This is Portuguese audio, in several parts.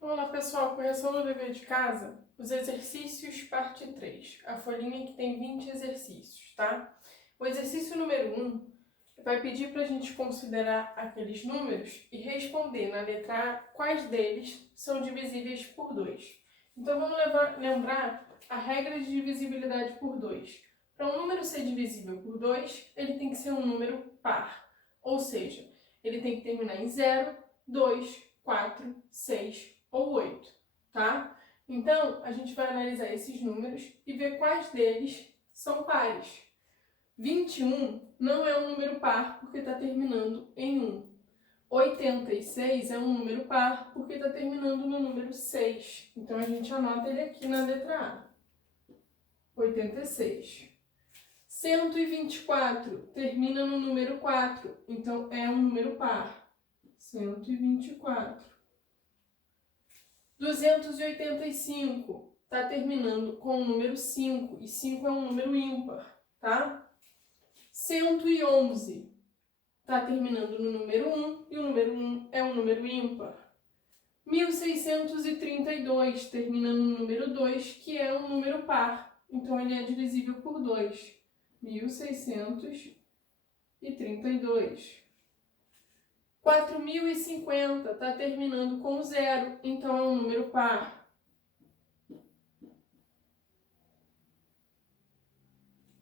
Olá pessoal, correção do dever de casa, os exercícios parte 3, a folhinha que tem 20 exercícios, tá? O exercício número 1 vai pedir para a gente considerar aqueles números e responder na letra A quais deles são divisíveis por 2. Então vamos lembrar a regra de divisibilidade por 2. Para um número ser divisível por 2, ele tem que ser um número par, ou seja, ele tem que terminar em 0, 2, 4, 6 ou 8, tá? Então, a gente vai analisar esses números e ver quais deles são pares. 21 não é um número par porque está terminando em 1. 86 é um número par porque está terminando no número 6. Então, a gente anota ele aqui na letra A. 86. 124 termina no número 4, então é um número par. 124. 285 está terminando com o número 5, e 5 é um número ímpar, tá? 111 está terminando no número 1, e o número 1 é um número ímpar. 1632 termina no número 2, que é um número par, então ele é divisível por 2. 1632. 4050 está terminando com 0, então é um número par.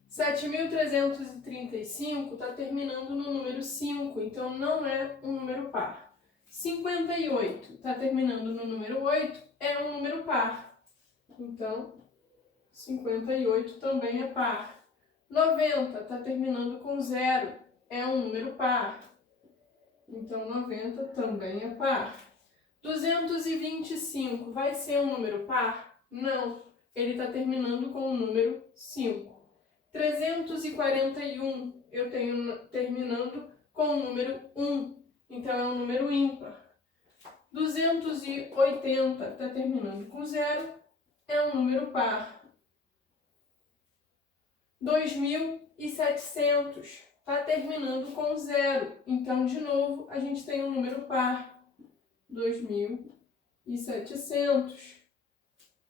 7.335 está terminando no número 5, então não é um número par. 58 está terminando no número 8, é um número par. Então, 58 também é par. 90 está terminando com 0, é um número par. Então, 90 também é par. 225 vai ser um número par? Não, ele está terminando com o número 5. 341 eu tenho terminando com o número 1, então é um número ímpar. 280 está terminando com 0, é um número par. 2.700 está terminando com 0, então de novo a gente tem um número par. 2.700.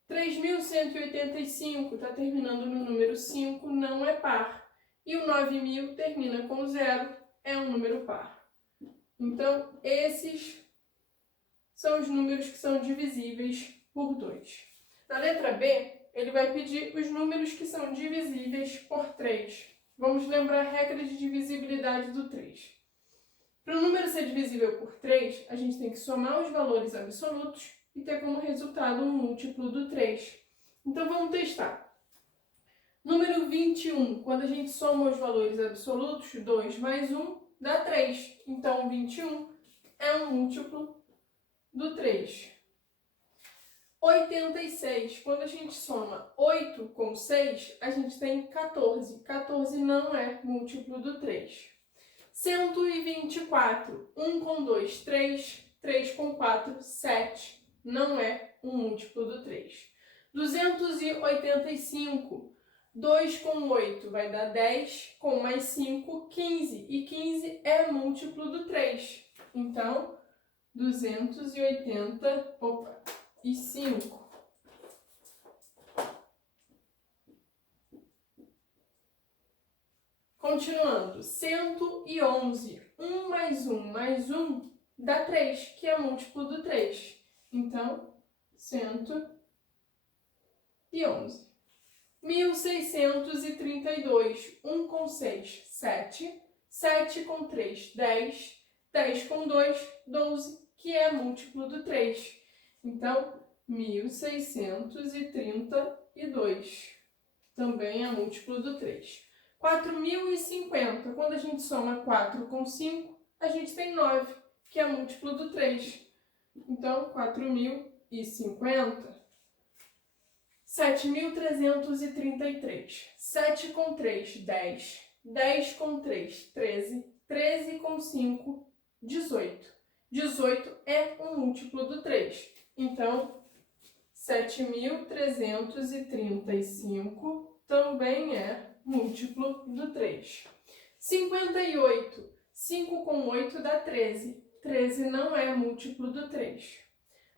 3.185 está terminando no número 5, não é par. E o 9.000 termina com 0, é um número par. Então, esses são os números que são divisíveis por 2. Na letra B, ele vai pedir os números que são divisíveis por 3. Vamos lembrar a regra de divisibilidade do 3. Para o número ser divisível por 3, a gente tem que somar os valores absolutos e ter como resultado um múltiplo do 3. Então, vamos testar. Número 21, quando a gente soma os valores absolutos, 2 mais 1 dá 3. Então, 21 é um múltiplo do 3. 86, quando a gente soma 8 com 6, a gente tem 14. 14 não é múltiplo do 3. 124, 1 com 2, 3. 3 com 4, 7. Não é um múltiplo do 3. 285, 2 com 8 vai dar 10, com mais 5, 15. E 15 é múltiplo do 3. Então, 285. Continuando, 111. 1 mais 1 mais 1 dá 3, que é múltiplo do 3. Então, 111. 1632. 1 com 6, 7. 7 com 3, 10. 10 com 2, 12, que é múltiplo do 3. Então, 1632 também é múltiplo do 3. 4.050, quando a gente soma 4 com 5, a gente tem 9, que é múltiplo do 3. Então, 4.050. 7.333. 7 com 3, 10. 10 com 3, 13. 13 com 5, 18. 18 é um múltiplo do 3. Então, 7.335 também é múltiplo do 3. 58. 5 com 8 dá 13. 13 não é múltiplo do 3.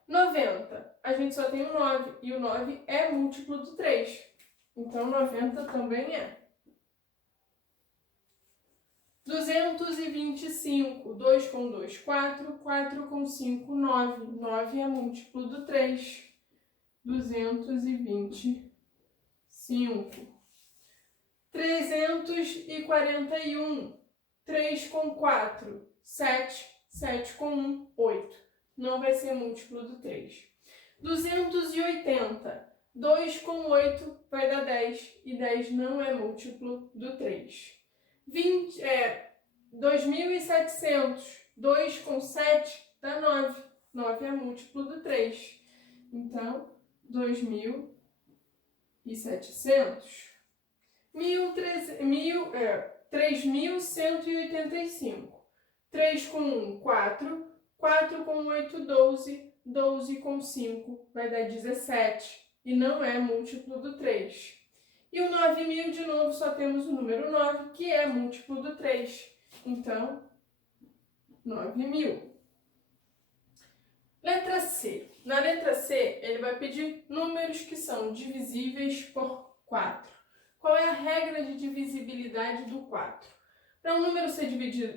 90, a gente só tem o 9, e o 9 é múltiplo do 3. Então, 90 também é. 225, 2 com 2, 4, 4 com 5, 9. 9 é múltiplo do 3. 225. 341, 3 com 4, 7. 7 com 1, 8. Não vai ser múltiplo do 3. 280, 2 com 8 vai dar 10. E 10 não é múltiplo do 3. 2.700, 2 com 7 dá 9. 9 é múltiplo do 3. Então, 2.700. 3.185. 3 com 1, 4. 4 com 8, 12. 12 com 5 vai dar 17. E não é múltiplo do 3. E o 9.000, de novo, só temos o número 9, que é múltiplo do 3. Então, 9.000. Letra C. Na letra C, ele vai pedir números que são divisíveis por 4. Qual é a regra de divisibilidade do 4? Para um número ser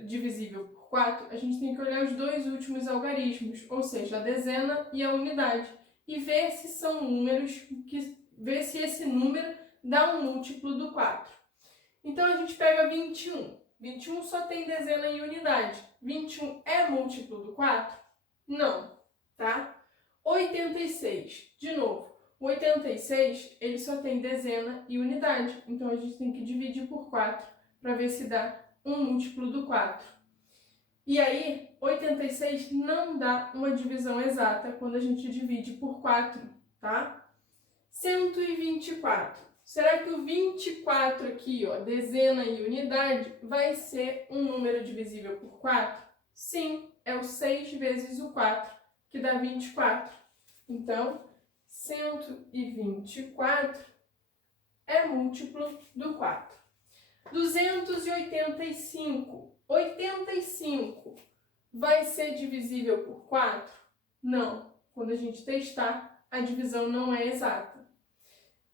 divisível por 4, a gente tem que olhar os dois últimos algarismos, ou seja, a dezena e a unidade, e ver se são números ver se esse número dá um múltiplo do 4. Então a gente pega 21. 21 só tem dezena e unidade. 21 é múltiplo do 4? Não, tá? 86. De novo, o 86 ele só tem dezena e unidade. Então a gente tem que dividir por 4 para ver se dá um múltiplo do 4. E aí, 86 não dá uma divisão exata quando a gente divide por 4, tá? 124. Será que o 24 aqui, ó, dezena e unidade, vai ser um número divisível por 4? Sim, é o 6 vezes o 4, que dá 24. Então, 124 é múltiplo do 4. 285. 85 vai ser divisível por 4? Não. Quando a gente testar, a divisão não é exata.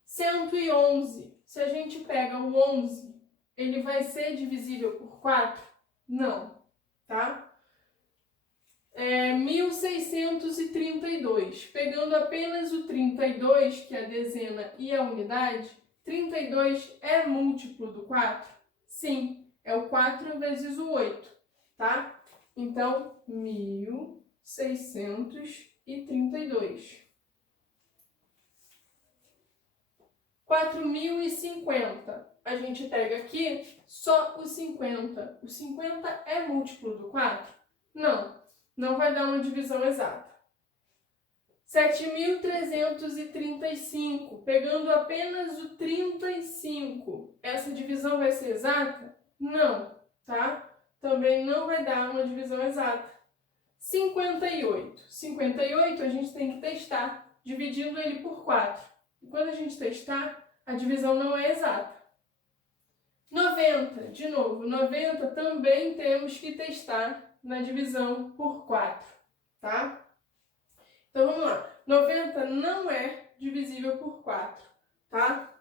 111. Se a gente pega o 11, ele vai ser divisível por 4? Não, tá? 1632. Pegando apenas o 32, que é a dezena e a unidade, 32 é múltiplo do 4? Sim, é o 4 vezes o 8, tá? Então, 1632. 4.050. A gente pega aqui só o 50. O 50 é múltiplo do 4? Não, não vai dar uma divisão exata. 7.335. Pegando apenas o 35. Essa divisão vai ser exata? Não, tá? Também não vai dar uma divisão exata. 58. 58 a gente tem que testar, dividindo ele por 4. E quando a gente testar, a divisão não é exata. 90, de novo, 90 também temos que testar na divisão por 4, tá? Então vamos lá, 90 não é divisível por 4, tá?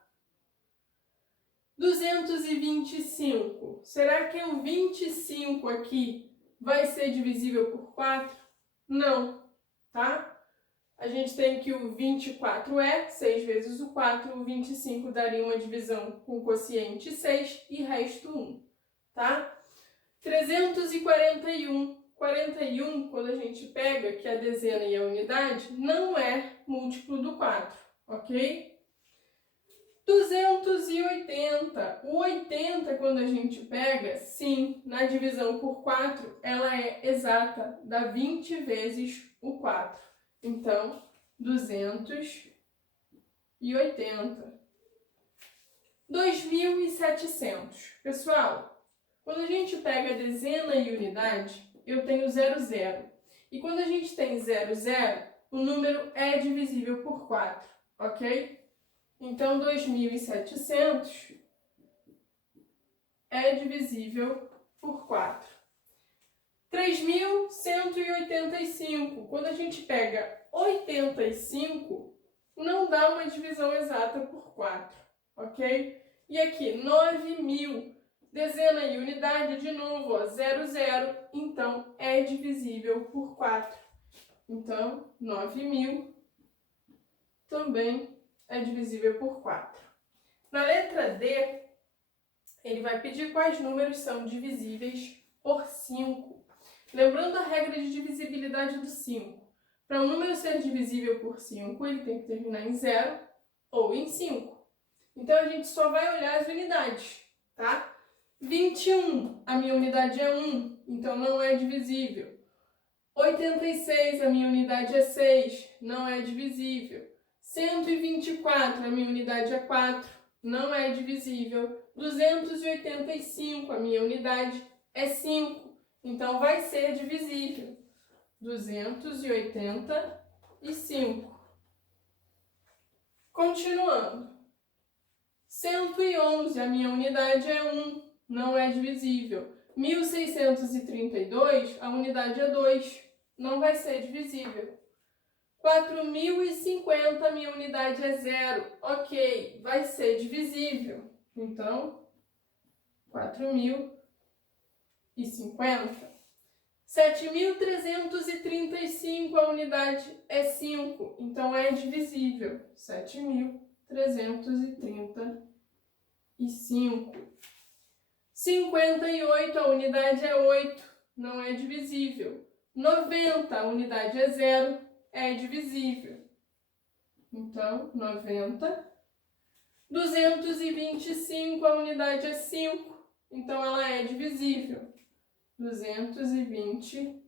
225, será que o 25 aqui vai ser divisível por 4? Não, tá? A gente tem que o 24 é 6 vezes o 4, o 25 daria uma divisão com quociente 6 e resto 1, tá? 341. 41, quando a gente pega, que é a dezena e a unidade, não é múltiplo do 4, ok? 280. O 80, quando a gente pega, sim, na divisão por 4, ela é exata, dá 20 vezes o 4. Então, 280. 2.700. Pessoal, quando a gente pega a dezena e unidade, eu tenho 00. E quando a gente tem 00, o número é divisível por 4, ok? Então, 2.700 é divisível por 4. 3.185. Quando a gente pega 85, não dá uma divisão exata por 4, ok? E aqui, 9.000, dezena e unidade, de novo, ó, 0, 0, então é divisível por 4. Então, 9.000 também é divisível por 4. Na letra D, ele vai pedir quais números são divisíveis por 5. Lembrando a regra de divisibilidade do 5. Para um número ser divisível por 5, ele tem que terminar em 0 ou em 5. Então, a gente só vai olhar as unidades, tá? 21, a minha unidade é 1, então não é divisível. 86, a minha unidade é 6, não é divisível. 124, a minha unidade é 4, não é divisível. 285, a minha unidade é 5, então vai ser divisível. 285. Continuando. 111, a minha unidade é 1, não é divisível. 1632, a unidade é 2, não vai ser divisível. 4.050, a minha unidade é 0, ok, vai ser divisível. Então, 4.050. 7.335, a unidade é 5, então é divisível. 7.335. 58, a unidade é 8, não é divisível. 90, a unidade é 0, é divisível. Então, 90. 225, a unidade é 5, então ela é divisível. 225.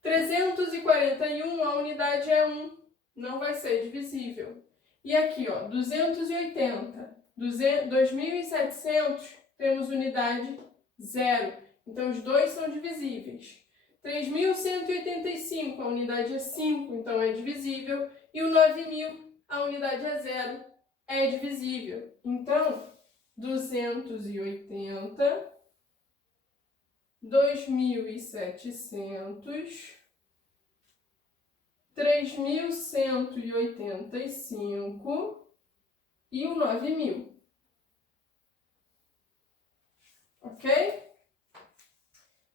341, a unidade é 1, não vai ser divisível. E aqui, ó, 280, 2.700, temos unidade 0, então os dois são divisíveis. 3.185, a unidade é 5, então é divisível. E o 9.000, a unidade é 0, é divisível. Então, 280, 2.700, 3.185 e o 9.000. Ok?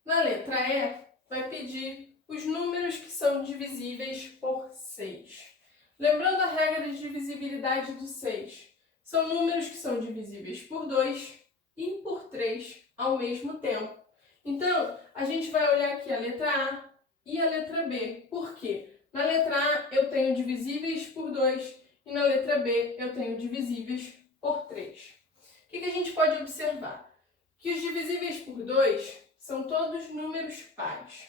Na letra E, vai pedir os números que são divisíveis por 6. Lembrando a regra de divisibilidade do 6, são números que são divisíveis por 2 e por 3 ao mesmo tempo. Então, a gente vai olhar aqui a letra A e a letra B. Por quê? Na letra A eu tenho divisíveis por 2 e na letra B eu tenho divisíveis por 3. O que a gente pode observar? Que os divisíveis por 2 são todos números pares.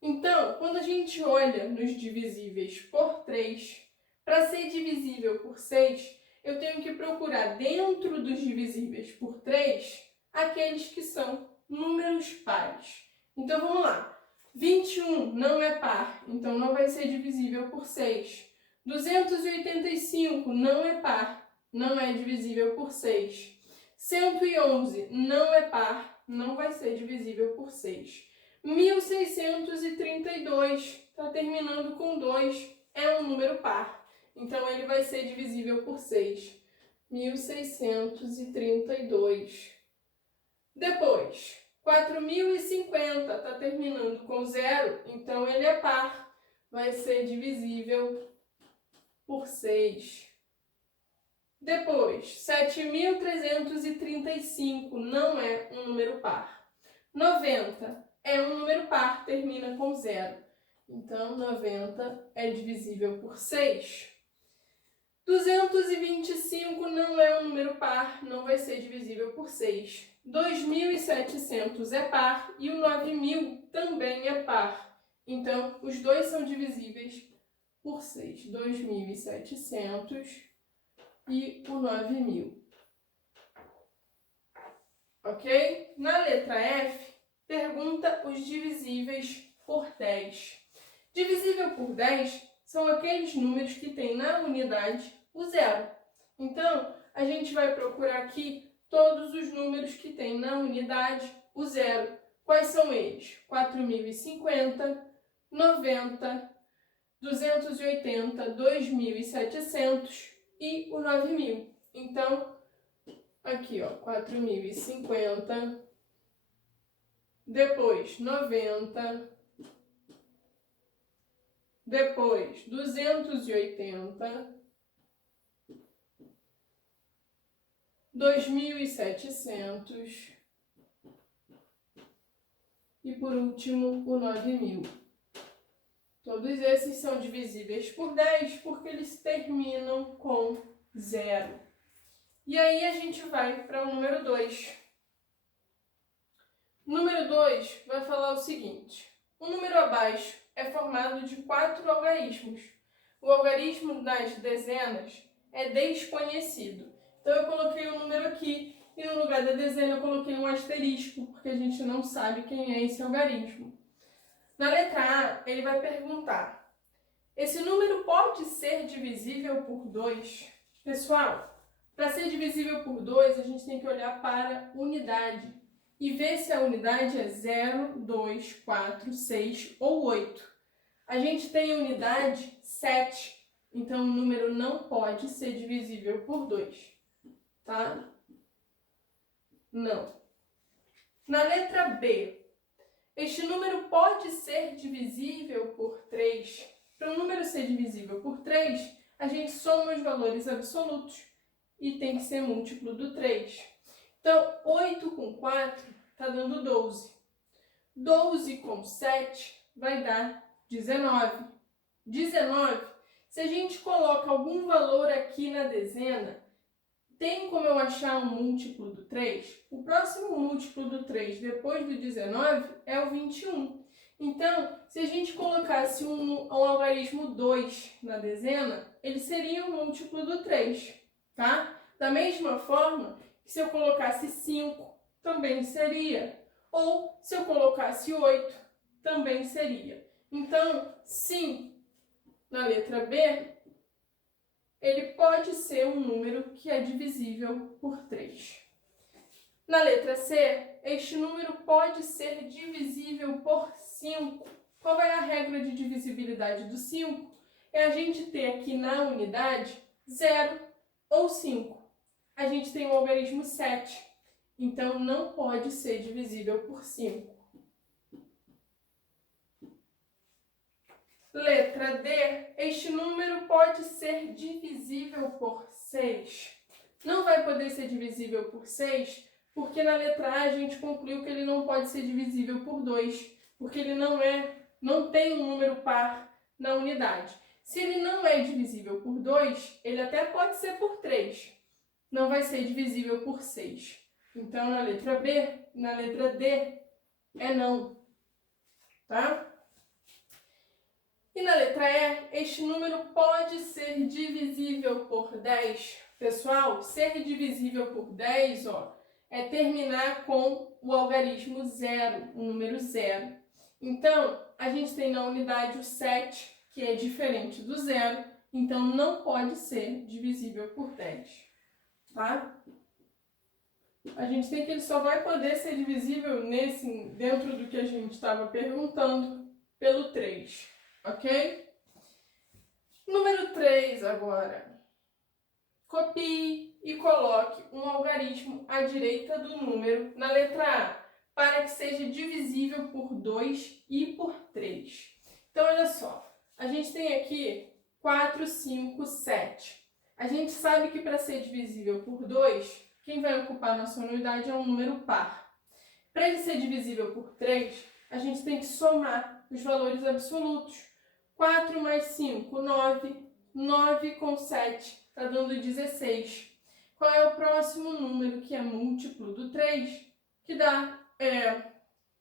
Então, quando a gente olha nos divisíveis por 3, para ser divisível por 6, eu tenho que procurar dentro dos divisíveis por 3 aqueles que são números pares. Então, vamos lá. 21 não é par, então não vai ser divisível por 6. 285 não é par, não é divisível por 6. 111 não é par, não vai ser divisível por 6. 1632 está terminando com 2, é um número par. Então, ele vai ser divisível por 6. 1632. Depois, 4.050 está terminando com 0, então ele é par. Vai ser divisível por 6. Depois, 7.335 não é um número par. 90 é um número par, termina com 0. Então, 90 é divisível por 6. 225 não é um número par, não vai ser divisível por 6. 2.700 é par e o 9.000 também é par. Então, os dois são divisíveis por 6. 2.700 e o 9.000. Ok? Na letra F, pergunta os divisíveis por 10. Divisível por 10 são aqueles números que têm na unidade o 0. Então, a gente vai procurar aqui todos os números que têm na unidade o 0. Quais são eles? 4.050, 90, 280, 2.700 e o 9.000. Então, aqui, ó, 4.050, depois 90, depois 280, 2.700 e por último o 9.000. Todos esses são divisíveis por 10 porque eles terminam com 0. E aí a gente vai para o número 2. O número 2 vai falar o seguinte: o número abaixo é formado de 4 algarismos. O algarismo das dezenas é desconhecido. Então eu coloquei um número aqui e no lugar da dezena eu coloquei um asterisco, porque a gente não sabe quem é esse algarismo. Na letra A, ele vai perguntar: esse número pode ser divisível por 2? Pessoal, para ser divisível por 2, a gente tem que olhar para unidade e ver se a unidade é 0, 2, 4, 6 ou 8. A gente tem a unidade 7, então o número não pode ser divisível por 2, tá? Não. Na letra B, este número pode ser divisível por 3. Para o número ser divisível por 3, a gente soma os valores absolutos e tem que ser múltiplo do 3. Então, 8 com 4 está dando 12. 12 com 7 vai dar 19. 19, se a gente coloca algum valor aqui na dezena, tem como eu achar um múltiplo do 3? O próximo múltiplo do 3 depois do 19 é o 21. Então, se a gente colocasse um algarismo 2 na dezena, ele seria um múltiplo do 3, tá? Da mesma forma, se eu colocasse 5, também seria. Ou se eu colocasse 8, também seria. Então, sim, na letra B, ele pode ser um número que é divisível por 3. Na letra C, este número pode ser divisível por 5. Qual é a regra de divisibilidade do 5? É a gente ter aqui na unidade 0 ou 5. A gente tem o algarismo 7, então não pode ser divisível por 5. Letra D, este número pode ser divisível por 6. Não vai poder ser divisível por 6, porque na letra A a gente concluiu que ele não pode ser divisível por 2, porque ele não tem um número par na unidade. Se ele não é divisível por 2, ele até pode ser por 3. Não vai ser divisível por 6. Então, na letra B, na letra D, é não. Tá? E na letra E, este número pode ser divisível por 10. Pessoal, ser divisível por 10, ó, é terminar com o algarismo 0, o número 0. Então, a gente tem na unidade o 7, que é diferente do 0, então não pode ser divisível por 10, tá? A gente tem que ele só vai poder ser divisível dentro do que a gente estava perguntando, pelo 3. Ok? Número 3 agora. Copie e coloque um algarismo à direita do número na letra A, para que seja divisível por 2 e por 3. Então, olha só. A gente tem aqui 4, 5, 7. A gente sabe que para ser divisível por 2, quem vai ocupar a nossa unidade é um número par. Para ele ser divisível por 3, a gente tem que somar os valores absolutos. 4 mais 5, 9. 9 com 7 está dando 16. Qual é o próximo número que é múltiplo do 3?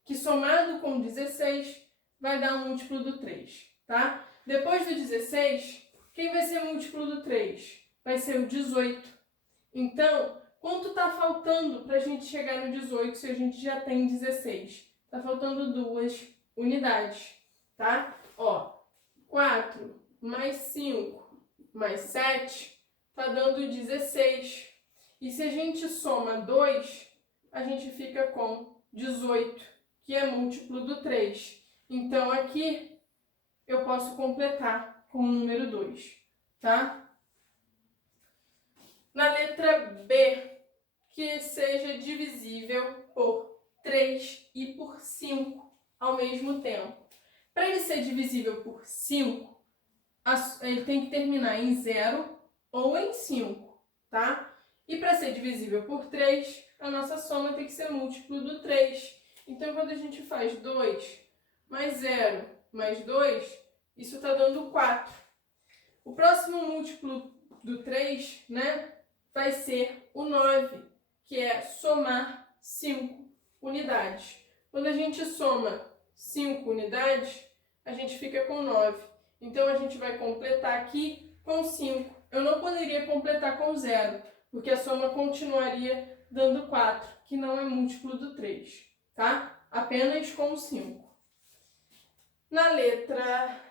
Que somado com 16 vai dar um múltiplo do 3, tá? Depois do 16, quem vai ser múltiplo do 3? Vai ser o 18. Então, quanto está faltando para a gente chegar no 18 se a gente já tem 16? Está faltando 2 unidades, tá? Ó, 4 mais 5 mais 7 está dando 16. E se a gente soma 2, a gente fica com 18, que é múltiplo do 3. Então, aqui eu posso completar com o número 2, tá? Na letra B, que seja divisível por 3 e por 5 ao mesmo tempo. Para ele ser divisível por 5, ele tem que terminar em 0 ou em 5, tá? E para ser divisível por 3, a nossa soma tem que ser múltiplo do 3. Então, quando a gente faz 2 mais 0 mais 2, isso está dando 4. O próximo múltiplo do 3, né, vai ser o 9, que é somar 5 unidades. Quando a gente soma 5 unidades, a gente fica com 9. Então, a gente vai completar aqui com 5. Eu não poderia completar com 0, porque a soma continuaria dando 4, que não é múltiplo do 3, tá? Apenas com 5. Na letra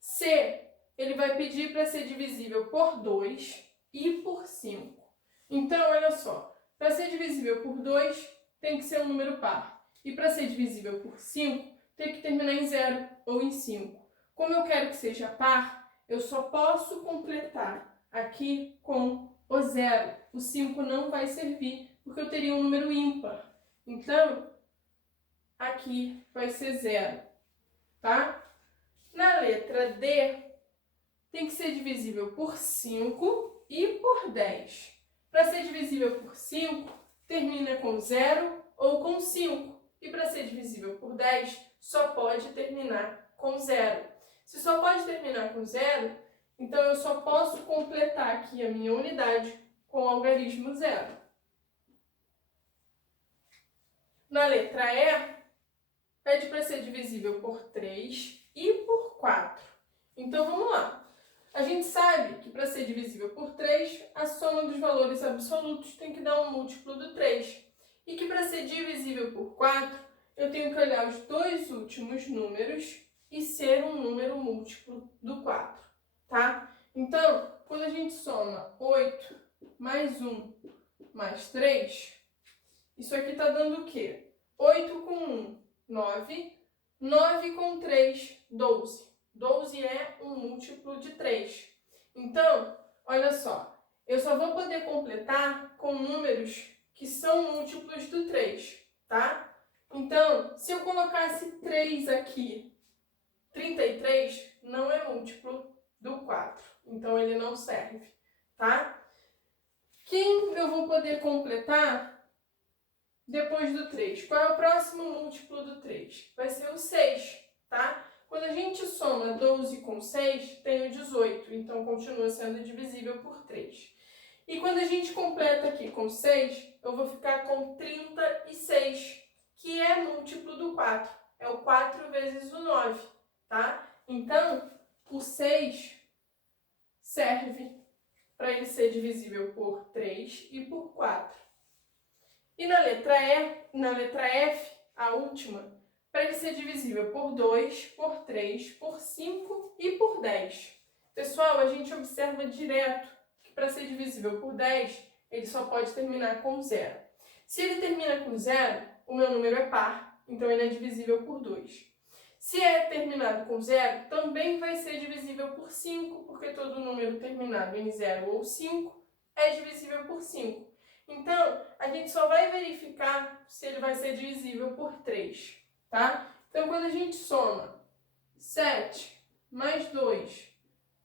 C, ele vai pedir para ser divisível por 2 e por 5. Então, olha só, para ser divisível por 2, tem que ser um número par. E para ser divisível por 5, tem que terminar em 0 ou em 5. Como eu quero que seja par, eu só posso completar aqui com o 0. O 5 não vai servir, porque eu teria um número ímpar. Então, aqui vai ser 0, tá? Na letra D, tem que ser divisível por 5 e por 10. Para ser divisível por 5, termina com 0 ou com 5. E para ser divisível por 10, só pode terminar com 0. Se só pode terminar com 0, então eu só posso completar aqui a minha unidade com o algarismo 0. Na letra E, pede para ser divisível por 3 e por 4. Então, vamos lá. A gente sabe que para ser divisível por 3, a soma dos valores absolutos tem que dar um múltiplo do 3. E que para ser divisível por 4, eu tenho que olhar os dois últimos números e ser um número múltiplo do 4, tá? Então, quando a gente soma 8 mais 1 mais 3, isso aqui está dando o quê? 8 com 1, 9. 9 com 3, 12. 12 é um múltiplo de 3. Então, olha só, eu só vou poder completar com números que são múltiplos do 3, tá? Então, se eu colocasse 3 aqui, 33 não é múltiplo do 4. Então, ele não serve, tá? Quem eu vou poder completar depois do 3? Qual é o próximo múltiplo do 3? Vai ser o 6, tá? Quando a gente soma 12 com 6, tem o 18, então continua sendo divisível por 3. E quando a gente completa aqui com 6, eu vou ficar com 36, que é múltiplo do 4. É o 4 vezes o 9, tá? Então, o 6 serve para ele ser divisível por 3 e por 4. E na letra F, a última, para ele ser divisível por 2, por 3, por 5 e por 10. Pessoal, a gente observa direto que para ser divisível por 10, ele só pode terminar com 0. Se ele termina com 0, o meu número é par, então ele é divisível por 2. Se é terminado com 0, também vai ser divisível por 5, porque todo número terminado em 0 ou 5 é divisível por 5. Então, a gente só vai verificar se ele vai ser divisível por 3, tá? Então, quando a gente soma 7 mais 2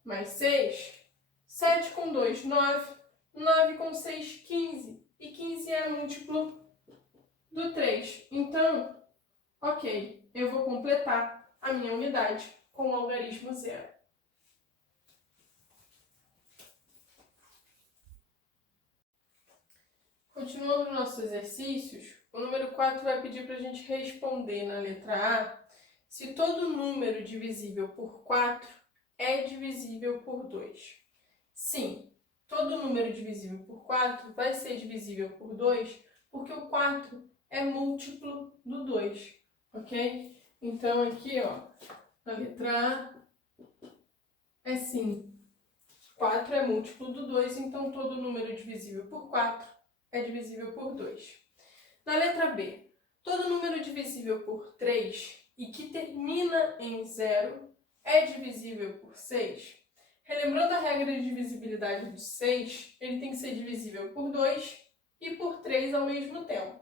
mais 6, 7 com 2, 9, 9 com 6, 15. E 15 é múltiplo do 3. Então, ok, eu vou completar a minha unidade com o algarismo 0. Continuando nos nossos exercícios, o número 4 vai pedir para a gente responder na letra A se todo número divisível por 4 é divisível por 2. Sim, todo número divisível por 4 vai ser divisível por 2, porque o 4 é múltiplo do 2, ok? Então, aqui, ó, na letra A, é sim, 4 é múltiplo do 2, então todo número divisível por 4 é divisível por 2. Na letra B, Todo número divisível por 3 e que termina em 0 é divisível por 6? Relembrando a regra de divisibilidade do 6, ele tem que ser divisível por 2 e por 3 ao mesmo tempo.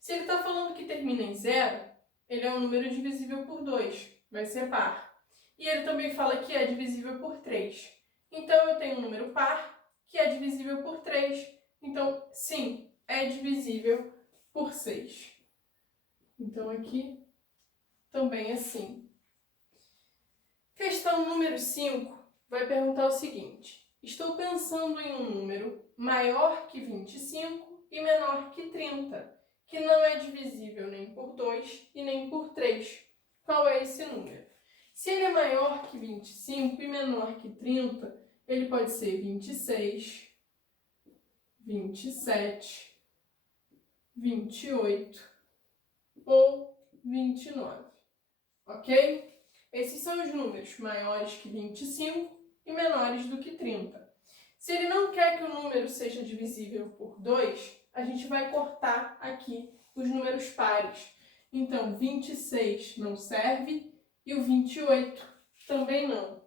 Se ele está falando que termina em 0, ele é um número divisível por 2, vai ser par. E ele também fala que é divisível por 3. Então, eu tenho um número par que é divisível por 3. Então, sim, é divisível por 6. Então, aqui também é sim. Questão número 5 vai perguntar o seguinte. Estou pensando em um número maior que 25 e menor que 30, que não é divisível nem por 2 e nem por 3. Qual é esse número? Se ele é maior que 25 e menor que 30, ele pode ser 26, 27, 28 ou 29, ok? Esses são os números maiores que 25 e menores do que 30. Se ele não quer que o número seja divisível por 2, a gente vai cortar aqui os números pares. Então, 26 não serve e o 28 também não.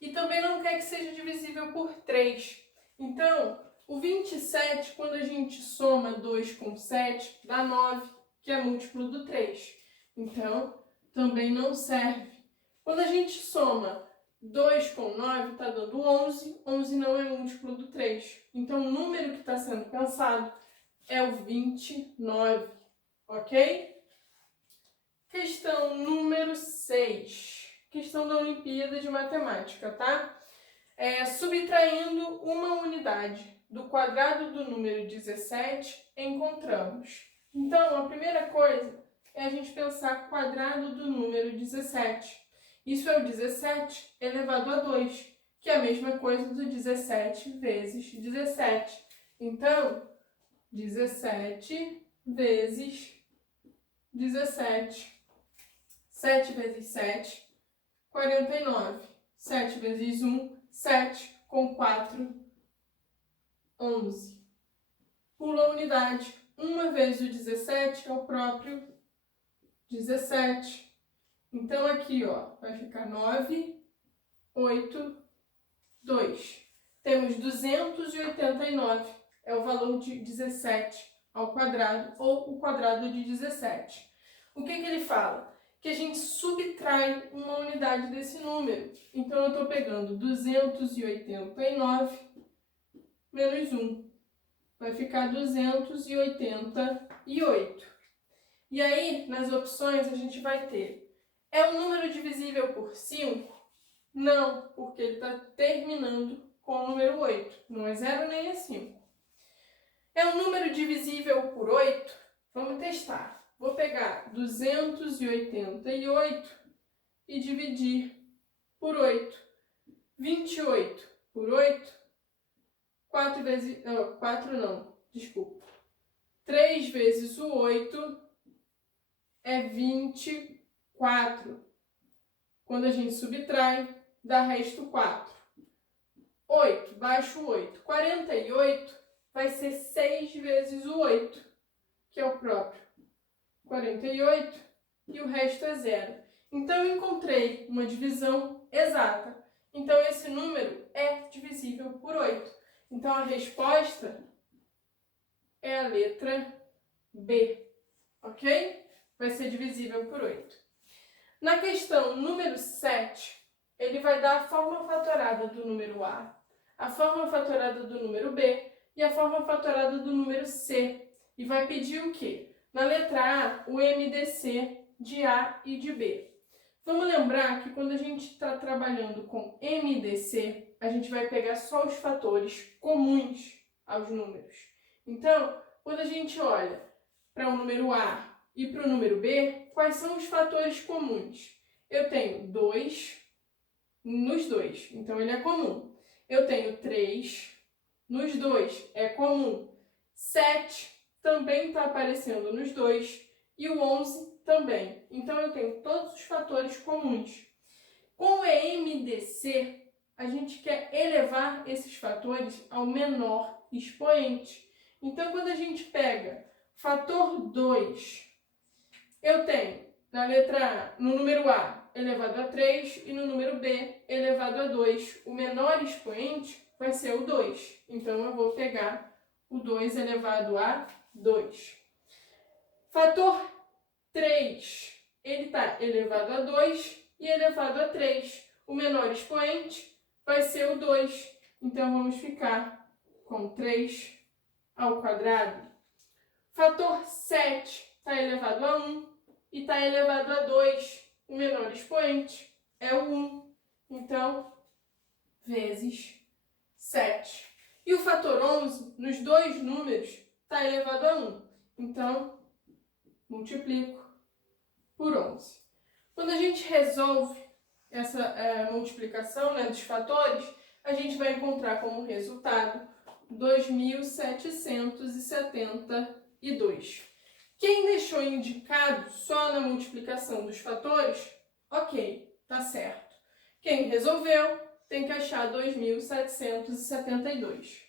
E também não quer que seja divisível por 3. Então, o 27, quando a gente soma 2 com 7, dá 9, que é múltiplo do 3. Então, também não serve. Quando a gente soma 2 com 9, está dando 11. 11 não é múltiplo do 3. Então, o número que está sendo pensado é o 29, ok? Questão número 6. Questão da Olimpíada de Matemática, tá? Subtraindo uma unidade do quadrado do número 17, encontramos. Então, a primeira coisa é a gente pensar quadrado do número 17. Isso é o 17 elevado a 2, que é a mesma coisa do 17 vezes 17. Então, 17 vezes 17. 7 vezes 7, 49. 7 vezes 1, 7. Com 4, 11. Pula a unidade. 1 vezes o 17 é o próprio 17. Então, aqui, ó, vai ficar 9, 8, 2. Temos 289. É o valor de 17 ao quadrado, ou o quadrado de 17. O que ele fala? Que a gente subtrai uma unidade desse número. Então, eu estou pegando 289 menos 1. Vai ficar 288. E aí, nas opções, a gente vai ter: é um número divisível por 5? Não, porque ele está terminando com o número 8. Não é 0 nem é 5. É um número divisível por 8? Vamos testar. Vou pegar 288 e dividir por 8. 28 por 8. 4 vezes... Não, 4 não, desculpa. 3 vezes o 8 é 24. Quando a gente subtrai, dá resto 4. 8, baixo 8. 48 vai ser 6 vezes o 8, que é o próprio 48, e o resto é 0. Então, eu encontrei uma divisão exata. Então, esse número é divisível por 8. Então, a resposta é a letra B, ok? Vai ser divisível por 8. Na questão número 7, ele vai dar a forma fatorada do número A, a forma fatorada do número B e a forma fatorada do número C. E vai pedir o quê? Na letra A, o MDC de A e de B. Vamos lembrar que quando a gente está trabalhando com MDC, a gente vai pegar só os fatores comuns aos números. Então, quando a gente olha para o número A e para o número B, quais são os fatores comuns? Eu tenho 2 nos dois, então ele é comum. Eu tenho 3 nos dois, é comum. 7 também está aparecendo nos dois e o 11 também. Então, eu tenho todos os fatores comuns. Com o MDC, a gente quer elevar esses fatores ao menor expoente. Então, quando a gente pega fator 2 eu tenho na letra A, no número A, elevado a 3 e no número B, elevado a 2. O menor expoente vai ser o 2. Então, eu vou pegar o 2 elevado a 2. Fator 3, ele está elevado a 2 e elevado a 3. O menor expoente vai ser o 2. Então, vamos ficar com 3 ao quadrado. Fator 7 está elevado a 1 e está elevado a 2. O menor expoente é o 1. Então, vezes 7. E o fator 11, nos dois números, está elevado a 1. Então, multiplico por 11. Quando a gente resolve essa multiplicação, né, dos fatores, a gente vai encontrar como resultado 2.772. Quem deixou indicado só na multiplicação dos fatores, ok, tá certo. Quem resolveu tem que achar 2.772.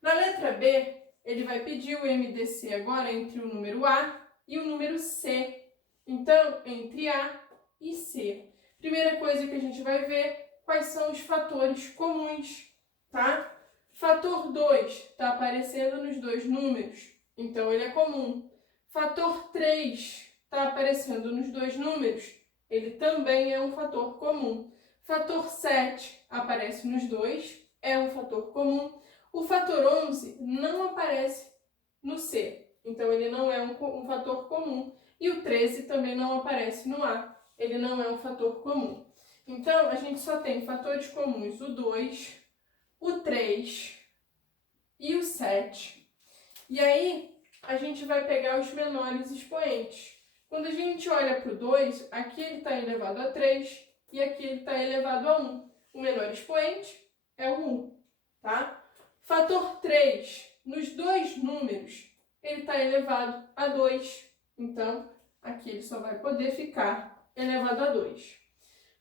Na letra B, ele vai pedir o MDC agora entre o número A e o número C. Então, entre A e C. Primeira coisa que a gente vai ver, quais são os fatores comuns, tá? Fator 2 está aparecendo nos dois números, então ele é comum. Fator 3 está aparecendo nos dois números, ele também é um fator comum. Fator 7 aparece nos dois, é um fator comum. O fator 11 não aparece no C, então ele não é um fator comum. E o 13 também não aparece no A, ele não é um fator comum. Então, a gente só tem fatores comuns o 2, o 3 e o 7. E aí, a gente vai pegar os menores expoentes. Quando a gente olha para o 2, aqui ele está elevado a 3 e aqui ele está elevado a 1. O menor expoente é o 1, tá? Fator 3, nos dois números, ele está elevado a 2. Então, aqui ele só vai poder ficar elevado a 2.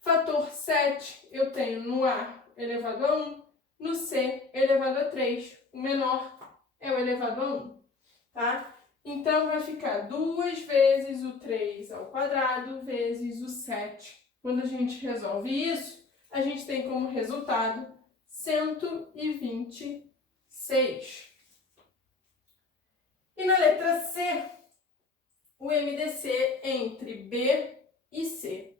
Fator 7, eu tenho no A elevado a 1, no C elevado a 3. O menor é o elevado a 1, tá? Então, vai ficar 2 vezes o 3 ao quadrado vezes o 7. Quando a gente resolve isso, a gente tem como resultado 126. E na letra C, o MDC entre B e C.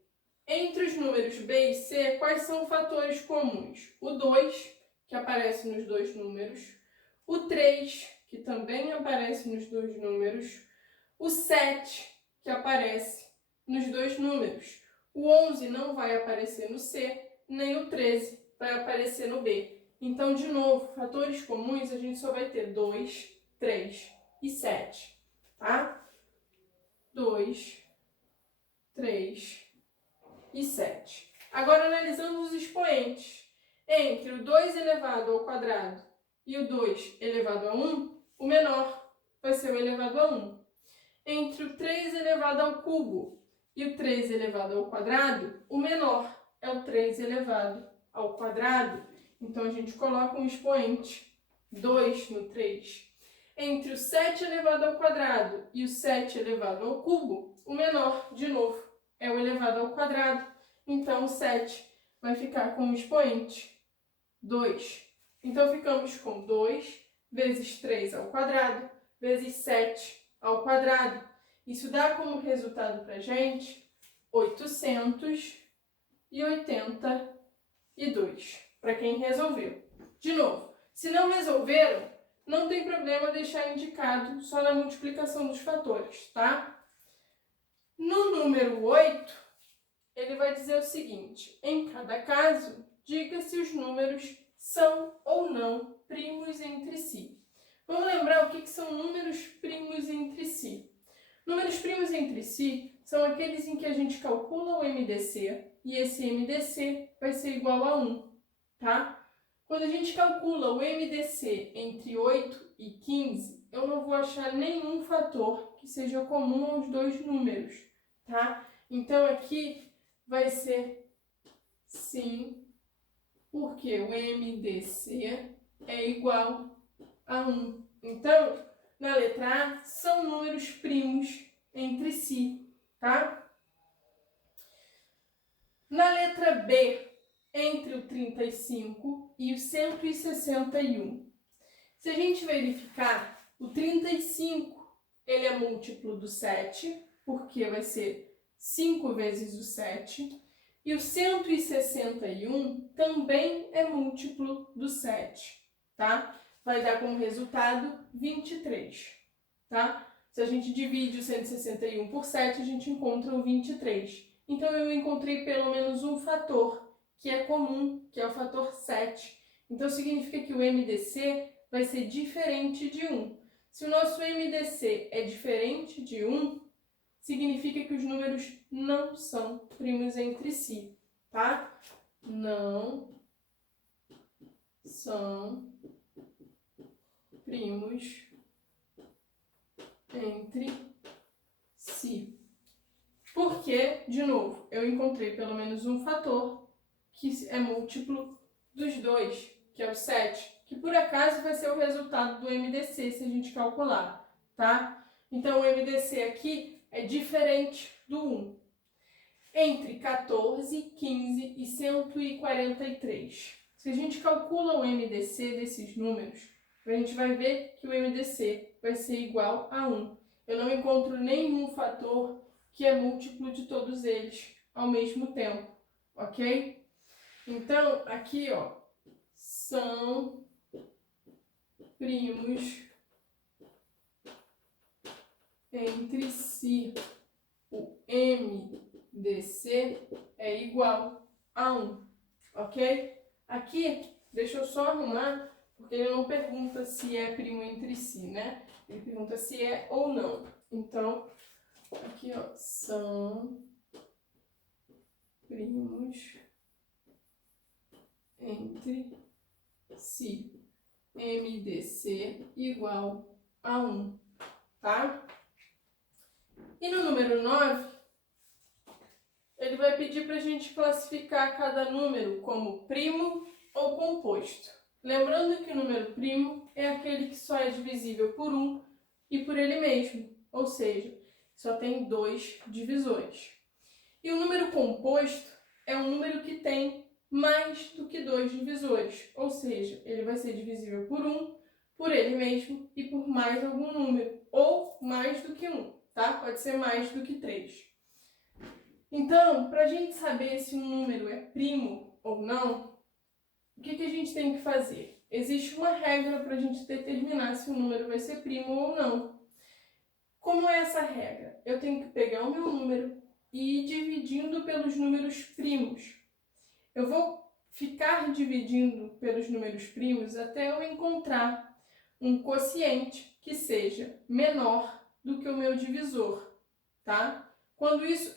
Entre os números B e C, quais são fatores comuns? O 2, que aparece nos dois números, o 3, que também aparece nos dois números, o 7, que aparece nos dois números. O 11 não vai aparecer no C, nem o 13 vai aparecer no B. Então, de novo, fatores comuns a gente só vai ter 2, 3 e 7, tá? 2, 3 e 7. Agora, analisando os expoentes. Entre o 2 elevado ao quadrado e o 2 elevado a 1, o menor vai ser o elevado a 1. Entre o 3 elevado ao cubo e o 3 elevado ao quadrado, o menor é o 3 elevado ao quadrado. Então, a gente coloca um expoente 2 no 3. Entre o 7 elevado ao quadrado e o 7 elevado ao cubo, o menor, de novo, é o elevado ao quadrado. Então, o 7 vai ficar com o expoente 2. Então, ficamos com 2 vezes 3 ao quadrado vezes 7 ao quadrado. Isso dá como resultado para a gente 882, para quem resolveu. De novo, se não resolveram, não tem problema deixar indicado só na multiplicação dos fatores, tá? No número 8, ele vai dizer o seguinte: em cada caso, diga se os números são ou não primos entre si. Vamos lembrar o que são números primos entre si. Números primos entre si são aqueles em que a gente calcula o MDC e esse MDC vai ser igual a 1, tá? Quando a gente calcula o MDC entre 8 e 15, eu não vou achar nenhum fator que seja comum aos dois números, tá? Então, aqui vai ser sim, porque o MDC é igual a 1. Então, na letra A, são números primos entre si. tá? Na letra B, entre o 35 e o 161. Se a gente verificar, o 35 ele é múltiplo do 7, porque vai ser 5 vezes o 7. E o 161 também é múltiplo do 7, tá? Vai dar como resultado 23, tá? Se a gente divide o 161 por 7, a gente encontra o 23. Então, eu encontrei pelo menos um fator que é comum, que é o fator 7. Então, significa que o MDC vai ser diferente de 1. Se o nosso MDC é diferente de 1, significa que os números não são primos entre si, tá? Não são primos entre si. Porque, de novo, eu encontrei pelo menos um fator que é múltiplo dos 2, que é o 7, que por acaso vai ser o resultado do MDC se a gente calcular, tá? Então, o MDC aqui é diferente do 1. Entre 14, 15 e 143. Se a gente calcula o MDC desses números, a gente vai ver que o MDC vai ser igual a 1. Eu não encontro nenhum fator que é múltiplo de todos eles ao mesmo tempo, ok? Então, aqui, ó, são primos entre si. O MDC é igual a 1, ok? Aqui, deixa eu só arrumar, porque ele não pergunta se é primo entre si, né? Ele pergunta se é ou não. Então, aqui, ó, são primos entre si. MDC igual a 1, tá? E no número 9, ele vai pedir para a gente classificar cada número como primo ou composto. Lembrando que o número primo é aquele que só é divisível por 1 e por ele mesmo, ou seja, só tem 2 divisores. E o número composto é um número que tem mais do que 2 divisores, ou seja, ele vai ser divisível por 1, por ele mesmo e por mais algum número, ou mais do que 1, tá? Pode ser mais do que 3. Então, para a gente saber se um número é primo ou não, o que a gente tem que fazer? Existe uma regra para a gente determinar se o número vai ser primo ou não. Como é essa regra? Eu tenho que pegar o meu número e ir dividindo pelos números primos. Eu vou ficar dividindo pelos números primos até eu encontrar um quociente que seja menor do que o meu divisor, tá? Quando isso